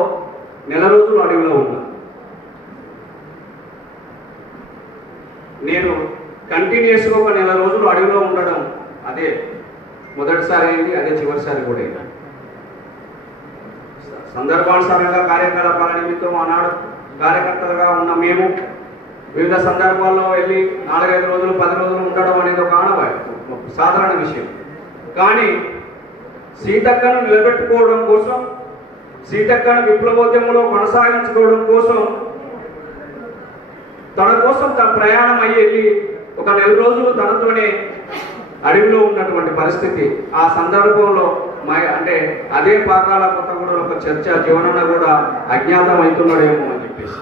నెల రోజులు అడవిలో ఉన్నా. నేను కంటిన్యూస్గా ఒక నెల రోజులు అడవిలో ఉండడం అదే మొదటిసారి అయింది, అదే చివరిసారి కూడా అయింది. సందర్భానుసారంగా కార్యకలాపాల నిమిత్తం ఆనాడు కార్యకర్తలుగా ఉన్న మేము వివిధ సందర్భాల్లో వెళ్ళి 4-5 రోజులు 10 రోజులు ఉండడం అనేది ఒక ఆనవాయితీ, సాధారణ విషయం. కానీ సీతక్కను నిలబెట్టుకోవడం కోసం, సీతక్కను విప్లవోద్యమంలో కొనసాగించుకోవడం కోసం తన కోసం తన ప్రయాణం అయ్యి వెళ్ళి ఒక నెల రోజులు తనతోనే అడవిలో ఉన్నటువంటి పరిస్థితి. ఆ సందర్భంలో అంటే అదే పాకాల కొత్తగూడలో ఒక చర్చ జీవనన్న కూడా అజ్ఞాతం అవుతున్నాడేమో అని చెప్పేసి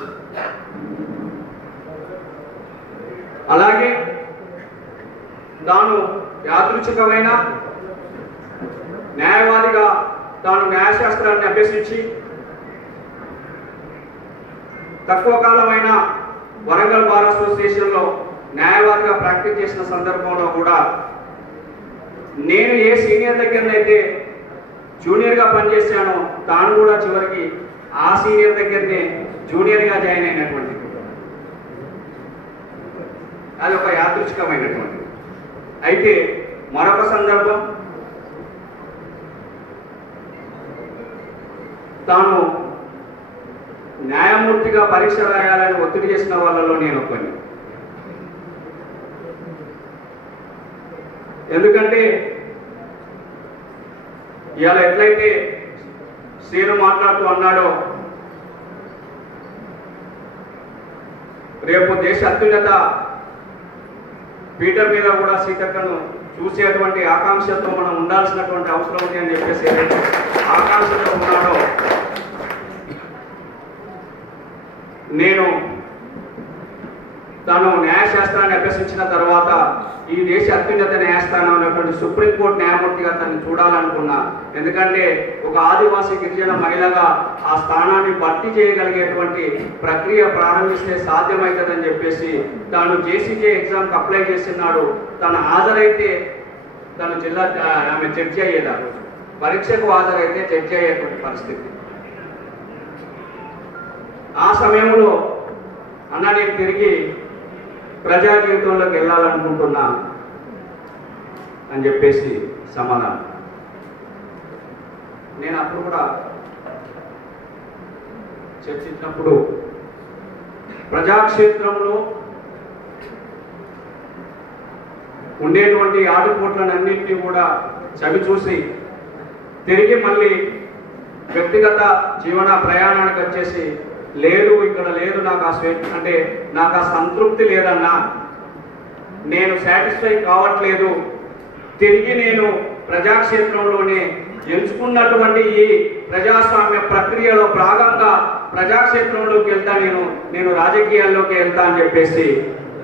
అలాగే తాను యాదృచ్ఛికమైన న్యాయవాదిగా తాను న్యాయశాస్త్రాన్ని అభ్యసించి తక్కువ కాలమైన వరంగల్ బార్ అసోసియేషన్లో న్యాయవాదిగా ప్రాక్టీస్ చేసిన సందర్భంలో కూడా నేను ఏ సీనియర్ దగ్గరనైతే జూనియర్గా పనిచేశానో తాను కూడా చివరికి ఆ సీనియర్ దగ్గరనే జూనియర్గా జాయిన్ అయినటువంటి అది ఒక యాదృచ్ఛికమైనటువంటి. అయితే మరొక సందర్భం తాను న్యాయమూర్తిగా పరీక్ష రాయాలని ఒత్తిడి చేసిన వాళ్ళలో నేను ఒకని. ఎందుకంటే ఇవాళ ఎట్లయితే శ్రీను మాట్లాడుతూ అన్నాడో రేపు దేశ అత్యున్నత పీఠం మీద కూడా సీతక్కను చూసేటువంటి ఆకాంక్షతో మనం ఉండాల్సినటువంటి అవసరం ఉంది అని చెప్పేసి ఆకాంక్షతో ఉన్నాడో నేను తాను న్యాయశాస్త్రాన్ని అభ్యసించిన తర్వాత ఈ దేశ అత్యున్నత న్యాయస్థానం అనేటువంటి సుప్రీంకోర్టు న్యాయమూర్తిగా తనని చూడాలనుకున్నా. ఎందుకంటే ఒక ఆదివాసీ గిరిజన మహిళగా ఆ స్థానాన్ని భర్తీ చేయగలిగేటువంటి ప్రక్రియ ప్రారంభిస్తే సాధ్యమవుతుందని చెప్పేసి తాను జేసీజే ఎగ్జామ్కి అప్లై చేస్తున్నాడు. తను హాజరైతే తను ఆమె జడ్జి అయ్యేది. ఆ రోజు పరీక్షకు హాజరైతే జడ్జి అయ్యేటువంటి పరిస్థితి. ఆ సమయంలో అన్న నేను తిరిగి ప్రజా జీవితంలోకి వెళ్ళాలనుకుంటున్నా అని చెప్పేసి సమాధానం. నేను అప్పుడు కూడా చర్చించినప్పుడు ప్రజాక్షేత్రంలో ఉండేటువంటి ఆటుపోట్లన్నింటినీ కూడా చవి చూసి తిరిగి మళ్ళీ వ్యక్తిగత జీవన ప్రయాణానికి వచ్చేసి లేదు ఇక్కడ లేదు నాకు ఆ అంటే నాకు ఆ సంతృప్తి లేదన్నా, నేను సాటిస్ఫై కావట్లేదు, తిరిగి నేను ప్రజాక్షేత్రంలోనే ఎంచుకున్నటువంటి ఈ ప్రజాస్వామ్య ప్రక్రియలో భాగంగా ప్రజాక్షేత్రంలోకి వెళ్తా, నేను రాజకీయాల్లోకి వెళ్తా అని చెప్పేసి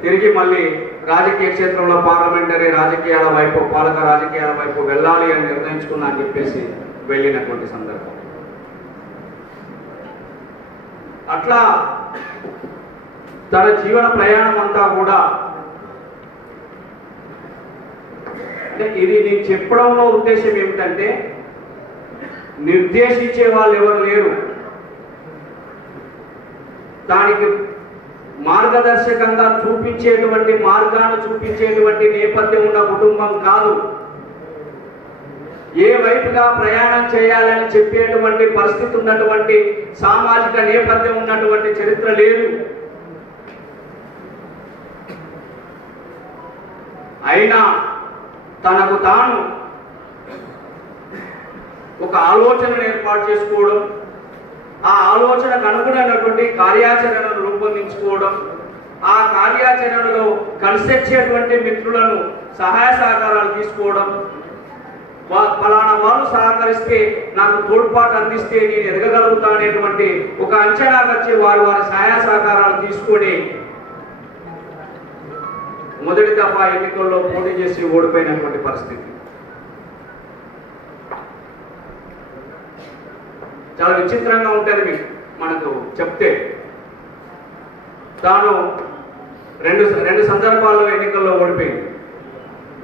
తిరిగి మళ్ళీ రాజకీయ క్షేత్రంలో పార్లమెంటరీ రాజకీయాల వైపు పాలక రాజకీయాల వైపు వెళ్ళాలి అని నిర్ణయించుకున్నా అని చెప్పేసి వెళ్ళినటువంటి సందర్భం. అట్లా తన జీవన ప్రయాణం అంతా కూడా అంటే ఇది నేను చెప్పడంలో ఉద్దేశం ఏమిటంటే నిర్దేశించే వాళ్ళు ఎవరు లేరు, దానికి మార్గదర్శకంగా చూపించేటువంటి మార్గాన్ని చూపించేటువంటి నేపథ్యం ఉన్న కుటుంబం కాదు. ఏ వైపుగా ప్రయాణం చేయాలని చెప్పేటువంటి పరిస్థితి ఉన్నటువంటి సామాజిక నేపథ్యం ఉన్నటువంటి చరిత్ర లేదు. అయినా తనకు తాను ఒక ఆలోచనను ఏర్పాటు చేసుకోవడం, ఆ ఆలోచనకు అనుగుణమైనటువంటి కార్యాచరణను రూపొందించుకోవడం, ఆ కార్యాచరణలో కలిసొచ్చేటువంటి మిత్రులను సహాయ సహకారాలు తీసుకోవడం, ఫలానా వాళ్ళు సహకరిస్తే నాకు తోడ్పాటు అందిస్తే నేను ఎదగగలుగుతా అనేటువంటి ఒక అంచనాకు వచ్చి వారి సహాయ సహకారాలు తీసుకొని మొదటి దఫా ఎన్నికల్లో పోటీ చేసి ఓడిపోయినటువంటి పరిస్థితి. చాలా విచిత్రంగా ఉంటుంది మనకు చెప్తే. తాను రెండు సందర్భాల్లో ఎన్నికల్లో ఓడిపోయింది.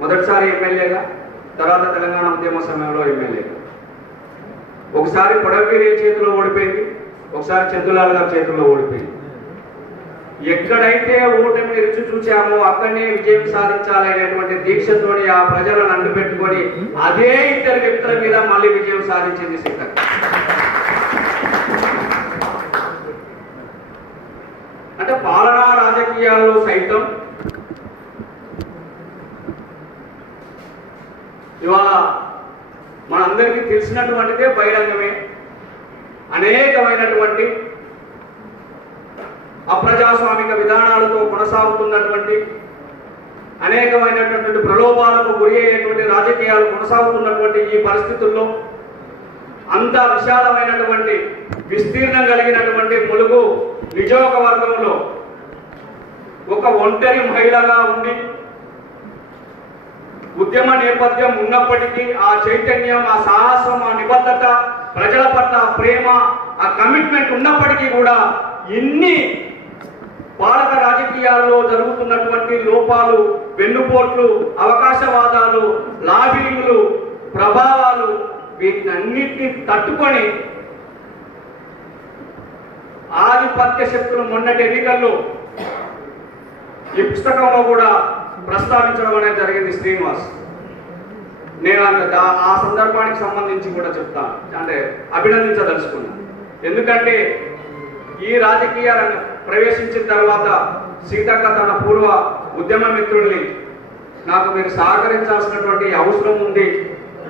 మొదటిసారి ఎమ్మెల్యేగా, తర్వాత తెలంగాణ ఉద్యమ సమయంలో ఎమ్మెల్యేగా. ఒకసారి పొడవీరి చేతిలో ఓడిపోయింది, ఒకసారి చందులాల్ గారి చేతుల్లో ఓడిపోయింది. ఎక్కడైతే ఓటమిని రుచి చూచామో అక్కడనే విజయం సాధించాలనేటువంటి దీక్షతోని ఆ ప్రజలను అంటుపెట్టుకొని అదే ఇద్దరు వ్యక్తుల మీద మళ్ళీ విజయం సాధించింది సీతక్క. అంటే పాలనా రాజకీయాల్లో సైతం ఇవాళ మనందరికీ తెలిసినటువంటిదే బహిరంగమే. అనేకమైనటువంటి అప్రజాస్వామిక విధానాలతో కొనసాగుతున్నటువంటి, అనేకమైనటువంటి ప్రలోభాలకు గురి అయ్యేటువంటి రాజకీయాలు కొనసాగుతున్నటువంటి ఈ పరిస్థితుల్లో అంత విశాలమైనటువంటి విస్తీర్ణం కలిగినటువంటి ములుగు నియోజకవర్గంలో ఒక ఒక ఒంటరి మహిళగా ఉండి ఉద్యమ నేపథ్యం ఉన్నప్పటికీ ఆ చైతన్యం, ఆ సాహసం, ఆ నిబద్ధత, ప్రజల పట్ల ప్రేమ, ఆ కమిట్మెంట్ ఉన్నప్పటికీ కూడా ఇన్ని పాలక రాజకీయాల్లో జరుగుతున్నటువంటి లోపాలు, వెన్నుపోట్లు, అవకాశవాదాలు, లాబింగ్లు, ప్రభావాలు, వీటన్నిటిని తట్టుకొని ఆధిపత్య శక్తులు మొన్నటి ఎన్నికల్లో ఈ పుస్తకంలో కూడా ప్రస్తావించడం అనేది జరిగింది శ్రీనివాస్. నేను ఆ సందర్భానికి సంబంధించి కూడా చెప్తాను, అంటే అభినందించదలుచుకున్నాను. ఎందుకంటే ఈ రాజకీయ రంగం ప్రవేశించిన తర్వాత సీతక్క తన పూర్వ ఉద్యమ మిత్రుల్ని నాకు మీరు సహకరించాల్సినటువంటి అవసరం ఉంది,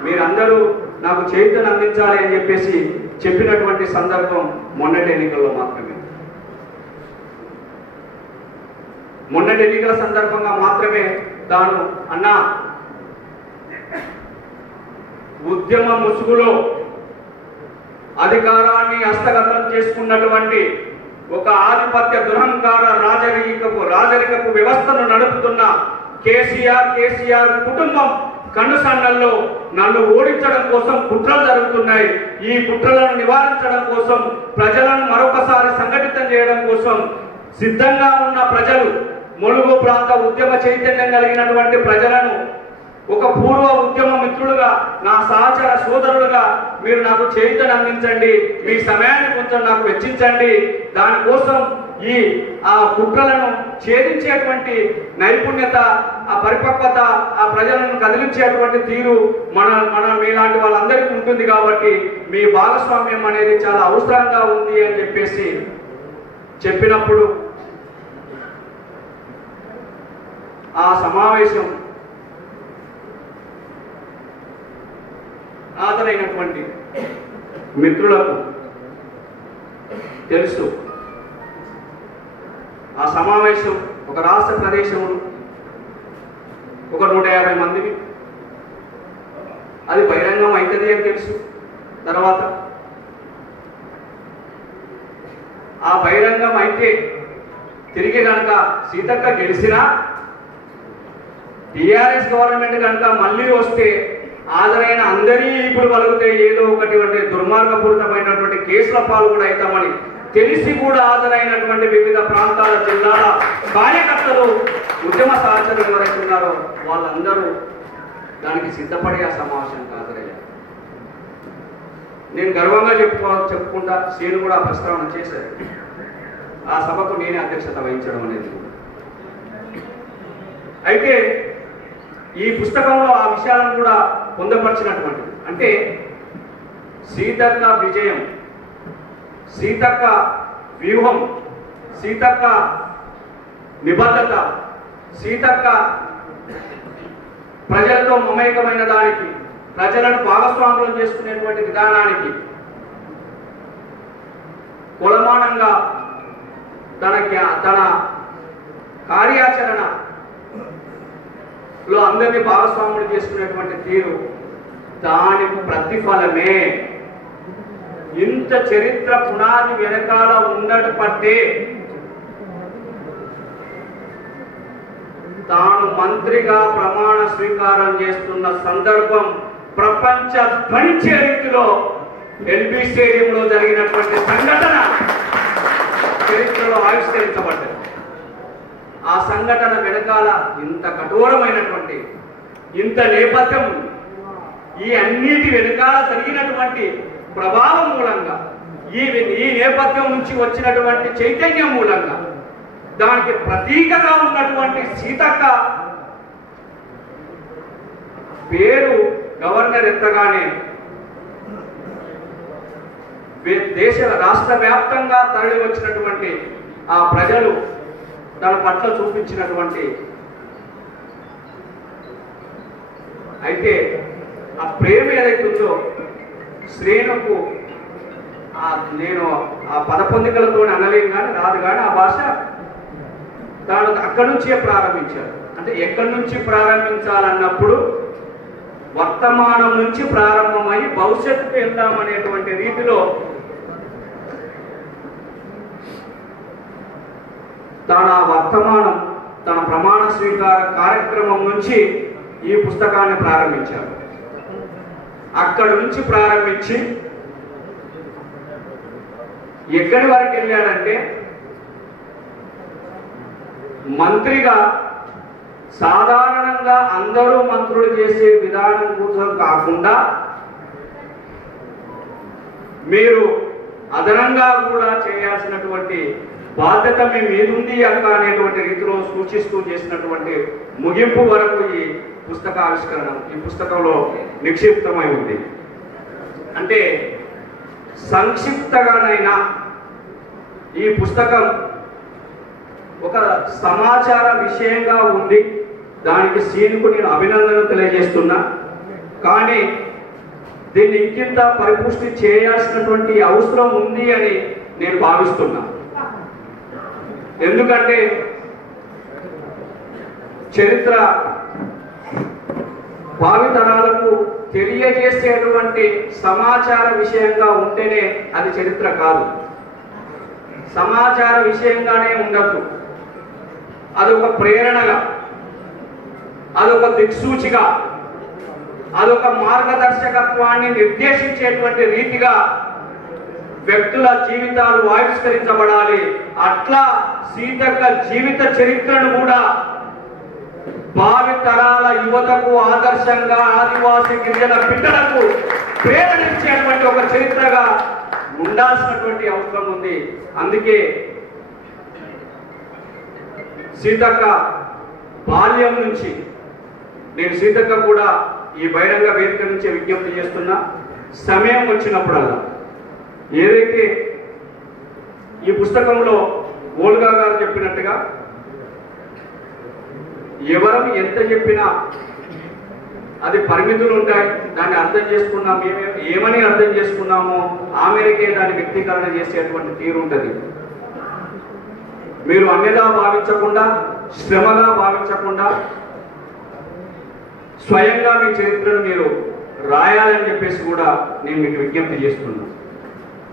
మీరందరూ నాకు చేతులను అందించాలి అని చెప్పేసి చెప్పినటువంటి సందర్భం మొన్నటి ఎన్నికల్లో మాత్రమే. మొన్నటి ఎన్నికల సందర్భంగా మాత్రమే తాను అన్నా ఉద్యమ ముసుగులో అధికారాన్ని హస్తగతం చేసుకున్నటువంటి ఒక ఆధిపత్య దురహంకార రాజరికపు వ్యవస్థను నడుపుతున్న కేసీఆర్ కుటుంబం కనుసన్నల్లో నన్ను ఓడించడం కోసం కుట్రలు జరుగుతున్నాయి. ఈ కుట్రలను నివారించడం కోసం, ప్రజలను మరొకసారి సంఘటితం చేయడం కోసం సిద్ధంగా ఉన్న ప్రజలు, ములుగు ప్రాంత ఉద్యమ చైతన్యం కలిగినటువంటి ప్రజలను ఒక పూర్వ ఉద్యమ మిత్రులుగా, నా సహచర సోదరులుగా మీరు నాకు చేయుతను అందించండి, మీ సమయాన్ని కొంచెం నాకు వెచ్చించండి. దానికోసం ఆ కుట్రలను ఛేదించేటువంటి నైపుణ్యత, ఆ పరిపక్వత, ఆ ప్రజలను కదిలించేటువంటి తీరు మన మీలాంటి వాళ్ళందరికీ ఉంటుంది కాబట్టి మీ భాగస్వామ్యం అనేది చాలా అవసరంగా ఉంది అని చెప్పేసి చెప్పినప్పుడు ఆ సమావేశం హాజరైనటువంటి మిత్రులకు తెలుసు. ఆ సమావేశం ఒక రాష్ట్ర ప్రదేశంలో ఒక 150 మందిని, అది బహిరంగం అవుతుంది అని తెలుసు. తర్వాత ఆ బహిరంగం అయితే తిరిగి కనుక సీతక్క గెలిచినా, టీఆర్ఎస్ గవర్నమెంట్ కనుక మళ్ళీ వస్తే హాజరైన అందరి ఇప్పుడు పలిగితే ఏదో ఒకటి దుర్మార్గపూరితమైనటువంటి కేసుల పాలు కూడా అవుతామని తెలిసి కూడా హాజరైనటువంటి వివిధ ప్రాంతాల జిల్లాల కార్యకర్తలు, ఉద్యమ సహచరులు ఎవరైతే ఉన్నారో వాళ్ళందరూ దానికి సిద్ధపడి ఆ సమావేశానికి హాజరయ్యారు. నేను గర్వంగా చెప్పుకుంటా, శ్రీను కూడా ప్రస్తావన చేశారు. ఆ సభకు నేనే అధ్యక్షత వహించడం అనేది. అయితే ఈ పుస్తకంలో ఆ విషయాలను కూడా పొందపరిచినటువంటిది. అంటే సీతక్క విజయం, సీతక్క వ్యూహం, సీతక్క నిబద్ధత, సీతక్క ప్రజలతో మమేకమైన దానికి, ప్రజలను భాగస్వాములను చేసుకునేటువంటి విధానానికి కొలమానంగా తన కార్యాచరణలో అందరినీ భాగస్వాములు చేసుకునేటువంటి తీరు, దానికి ప్రతిఫలమే. ఇంత చరిత్ర పునాది వెనకాల ఉండటం పట్టే తాను మంత్రిగా ప్రమాణ స్వీకారం చేస్తున్న సందర్భం ప్రపంచ ధ్వనించే రీతిలో ఎల్బీ స్టేడియంలో జరిగినటువంటి సంఘటన చరిత్రలో ఆవిష్కరించబడ్డది. ఆ సంఘటన వెనకాల ఇంత కఠోరమైనటువంటి, ఇంత నేపథ్యం, ఈ అన్నిటి వెనకాల జరిగినటువంటి ప్రభావం మూలంగా, ఈ నేపథ్యం నుంచి వచ్చినటువంటి చైతన్యం మూలంగా, దానికి ప్రతీకగా ఉన్నటువంటి సీతక్క పేరు గవర్నర్ ఎత్తగానే రాష్ట్ర వ్యాప్తంగా తరలి వచ్చినటువంటి ఆ ప్రజలు తన పట్ల చూపించినటువంటి అయితే ఆ ప్రేమ ఏదైతుందో శ్రేణుకు నేను ఆ పదపొందికలతో అనలేను కానీ రాదు, కానీ ఆ భాష తాను అక్కడి నుంచే ప్రారంభించారు. అంటే ఎక్కడి నుంచి ప్రారంభించాలన్నప్పుడు వర్తమానం నుంచి ప్రారంభమై భవిష్యత్తుకు వెళ్దామనేటువంటి రీతిలో తాను ఆ వర్తమానం స్వీకార కార్యక్రమం నుంచి ఈ పుస్తకాన్ని ప్రారంభించారు. అక్కడి నుంచి ప్రారంభించి ఎక్కడి వరకు వెళ్ళాడంటే మంత్రిగా సాధారణంగా అందరూ మంత్రులు చేసే విధానం కోసం కాకుండా మీరు అదనంగా కూడా చేయాల్సినటువంటి బాధ్యత మీ మీదుంది అక్క అనేటువంటి రీతిలో సూచిస్తూ చేసినటువంటి ముగింపు వరకు ఈ పుస్తక ఆవిష్కరణ ఈ పుస్తకంలో నిక్షిప్తమై ఉంది. అంటే సంక్షిప్తగానైనా ఈ పుస్తకం ఒక సమాచార విషయంగా ఉంది. దానికి సీన్కు నేను అభినందనలు తెలియజేస్తున్నా. కానీ దీన్ని ఇంకింత పరిపుష్టి చేయాల్సినటువంటి అవసరం ఉంది అని నేను భావిస్తున్నా. ఎందుకంటే చరిత్ర భావితరాలకు తెలియజేసేటువంటి సమాచార విషయంగా ఉంటేనే అది చరిత్ర కాదు. సమాచార విషయంగానే ఉండదు. అదొక ప్రేరణగా, అదొక దిక్సూచిగా, అదొక మార్గదర్శకత్వాన్ని నిర్దేశించేటువంటి రీతిగా వ్యక్తుల జీవితాలు ఆవిష్కరించబడాలి. అట్లా సీతక్క జీవిత చరిత్రను కూడా భావి తరాల యువతకు ఆదర్శంగా, ఆదివాసీ గిరిజన బిడ్డలకు ప్రేరణించేటువంటి ఒక చరిత్రగా ఉండాల్సినటువంటి అవసరం ఉంది. అందుకే సీతక్క బాల్యం నుంచి నేను సీతక్క కూడా ఈ బహిరంగ వేదిక నుంచి విజ్ఞప్తి చేస్తున్నా, సమయం వచ్చినప్పుడల్లా ఏదైతే ఈ పుస్తకంలో ఓల్గా గారు చెప్పినట్టుగా ఎవరం ఎంత చెప్పినా అది పరిమితులు ఉంటాయి. దాన్ని అర్థం చేసుకున్నాం, ఏమని అర్థం చేసుకున్నామో ఆ మేరకే దాన్ని వ్యక్తీకరణ చేసేటువంటి తీరు ఉంటుంది. మీరు అన్యదా భావించకుండా, శ్రమగా భావించకుండా స్వయంగా మీ చరిత్రను మీరు రాయాలని చెప్పేసి కూడా నేను మీకు విజ్ఞప్తి చేస్తున్నాను.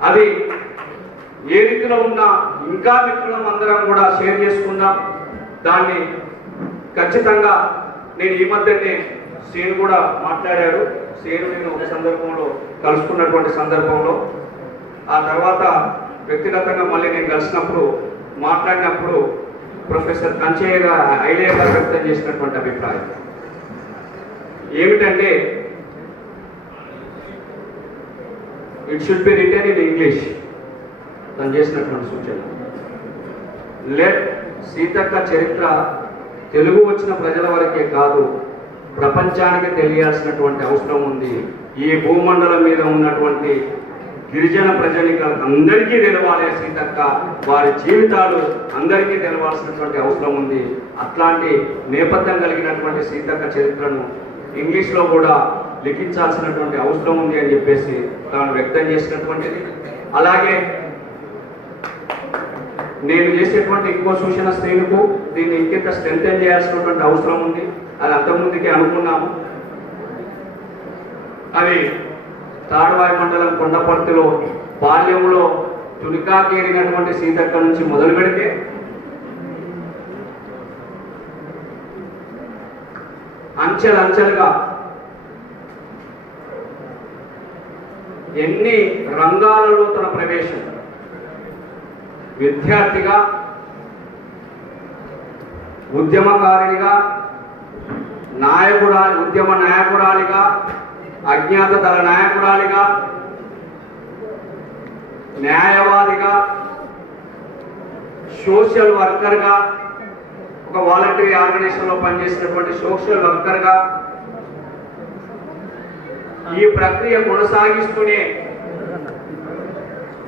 అది ఏ రీతిలో ఉన్నా ఇంకా మిత్రులం అందరం కూడా షేర్ చేసుకుందాం. దాన్ని ఖచ్చితంగా నేను ఈ మధ్యనే శ్రీను కూడా మాట్లాడారు. శ్రీను నేను ఒక సందర్భంలో కలుసుకున్నటువంటి సందర్భంలో ఆ తర్వాత వ్యక్తిగతంగా మళ్ళీ నేను కలిసినప్పుడు మాట్లాడినప్పుడు ప్రొఫెసర్ కంచయ్య ఐడియా గారు వ్యక్తం చేసినటువంటి అభిప్రాయం ఏమిటంటే it should be written in English. తను చేసినటువంటి సూచన లెట్ సీతక్క చరిత్ర తెలుగు వచ్చిన ప్రజల వరకే కాదు, ప్రపంచానికి తెలియాల్సినటువంటి అవసరం ఉంది. ఈ భూమండలం మీద ఉన్నటువంటి గిరిజన ప్రజానికాలకు అందరికీ తెలవాలి సీతక్క, వారి జీవితాలు అందరికీ తెలవాల్సినటువంటి అవసరం ఉంది. అట్లాంటి నేపథ్యం కలిగినటువంటి సీతక్క చరిత్రను ఇంగ్లీష్లో కూడా లిఖించాల్సినటువంటి అవసరం ఉంది అని చెప్పేసి తాను వ్యక్తం చేసినటువంటిది. అలాగే నేను చేసేటువంటి ఇంకో సూచన శ్రేణుకు దీన్ని ఇంకెంత స్ట్రెంథెన్ చేయాల్సినటువంటి అవసరం ఉంది. అది అంతకుముందుకే అనుకున్నాము. అది తాడ్వాయి మండలం కొండపర్తిలో బాల్యంలో తునికాకేరినటువంటి సీతక్క నుంచి మొదలు పెడితే అంచెలంచెలుగా ఎన్ని రంగాలలో తన ప్రవేశం, విద్యార్థిగా, ఉద్యమకారినిగా, ఉద్యమ నాయకురాలిగా, అజ్ఞాత దళ నాయకురాలిగా, న్యాయవాదిగా, సోషల్ వర్కర్గా, ఒక వాలంటరీ ఆర్గనైజేషన్లో పనిచేసినటువంటి సోషల్ వర్కర్గా ఈ ప్రక్రియ కొనసాగిస్తూనే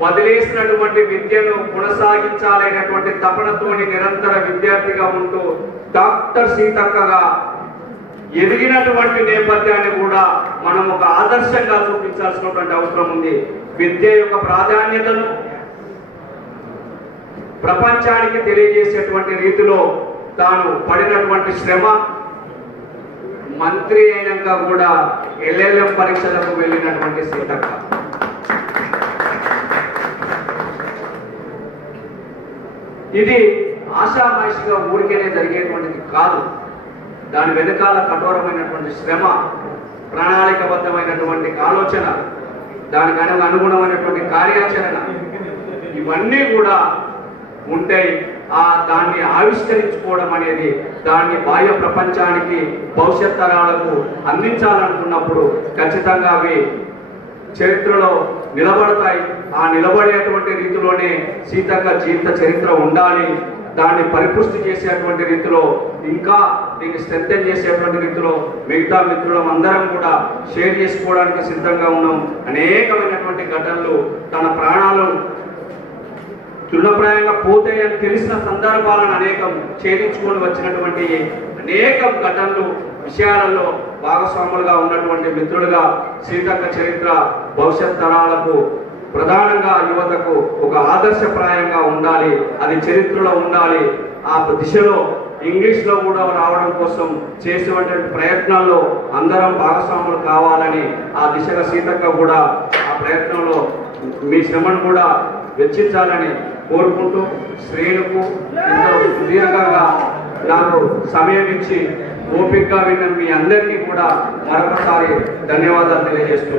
వదిలేసినటువంటి విద్యను కొనసాగించాలనేటువంటి తపనతోని నిరంతర విద్యార్థిగా ఉంటూ డాక్టర్ సీతక్కగా ఎదిగినటువంటి నేపథ్యాన్ని కూడా మనం ఒక ఆదర్శంగా చూపించాల్సినటువంటి అవసరం ఉంది. విద్య యొక్క ప్రాధాన్యతను ప్రపంచానికి తెలియజేసేటువంటి రీతిలో తాను పడినటువంటి శ్రమ, మంత్రి అయినాక కూడా LLM పరీక్షలకు వెళ్ళినటువంటి సీతక్క, ఇది ఆషామాషిగా ఊరికేనే జరిగేటువంటిది కాదు. దాని వెనకాల కఠోరమైనటువంటి శ్రమ, ప్రణాళికబద్ధమైనటువంటి ఆలోచన, దానికి అనుగుణమైనటువంటి కార్యాచరణ, ఇవన్నీ కూడా ఉంటాయి. దాన్ని ఆవిష్కరించుకోవడం అనేది, దాన్ని బాహ్య ప్రపంచానికి భవిష్యత్ తరాలకు అందించాలనుకున్నప్పుడు ఖచ్చితంగా అవి చరిత్రలో నిలబడతాయి. ఆ నిలబడేటువంటి రీతిలోనే సీతక్క జీవిత చరిత్ర ఉండాలి. దాన్ని పరిపుష్టి చేసేటువంటి రీతిలో, ఇంకా దీన్ని స్ట్రెంథెన్ చేసేటువంటి రీతిలో మిగతా మిత్రులం అందరం కూడా షేర్ చేసుకోవడానికి సిద్ధంగా ఉన్నాం. అనేకమైనటువంటి ఘటనలు, తన ప్రాణాలు తృణప్రాయంగా పోతాయని తెలిసిన సందర్భాలను అనేకం ఛేదించుకొని వచ్చినటువంటి అనేక ఘటనలు, విషయాలలో భాగస్వాములుగా ఉన్నటువంటి మిత్రులుగా సీతక్క చరిత్ర భవిష్యత్ తరాలకు, ప్రధానంగా యువతకు ఒక ఆదర్శప్రాయంగా ఉండాలి. అది చరిత్రలో ఉండాలి. ఆ దిశలో ఇంగ్లీష్లో కూడా రావడం కోసం చేసేటువంటి ప్రయత్నాల్లో అందరం భాగస్వాములు కావాలని, ఆ దిశగా సీతక్క కూడా ఆ ప్రయత్నంలో మీ శ్రమను కూడా వెచ్చించాలని కోరుకుంటూ, శ్రేణుకు ఎంతో సుదీర్ఘంగా నాకు సమయం ఇచ్చి ఓపికగా విన్న మీ అందరికీ కూడా మరొకసారి ధన్యవాదాలు తెలియజేస్తూ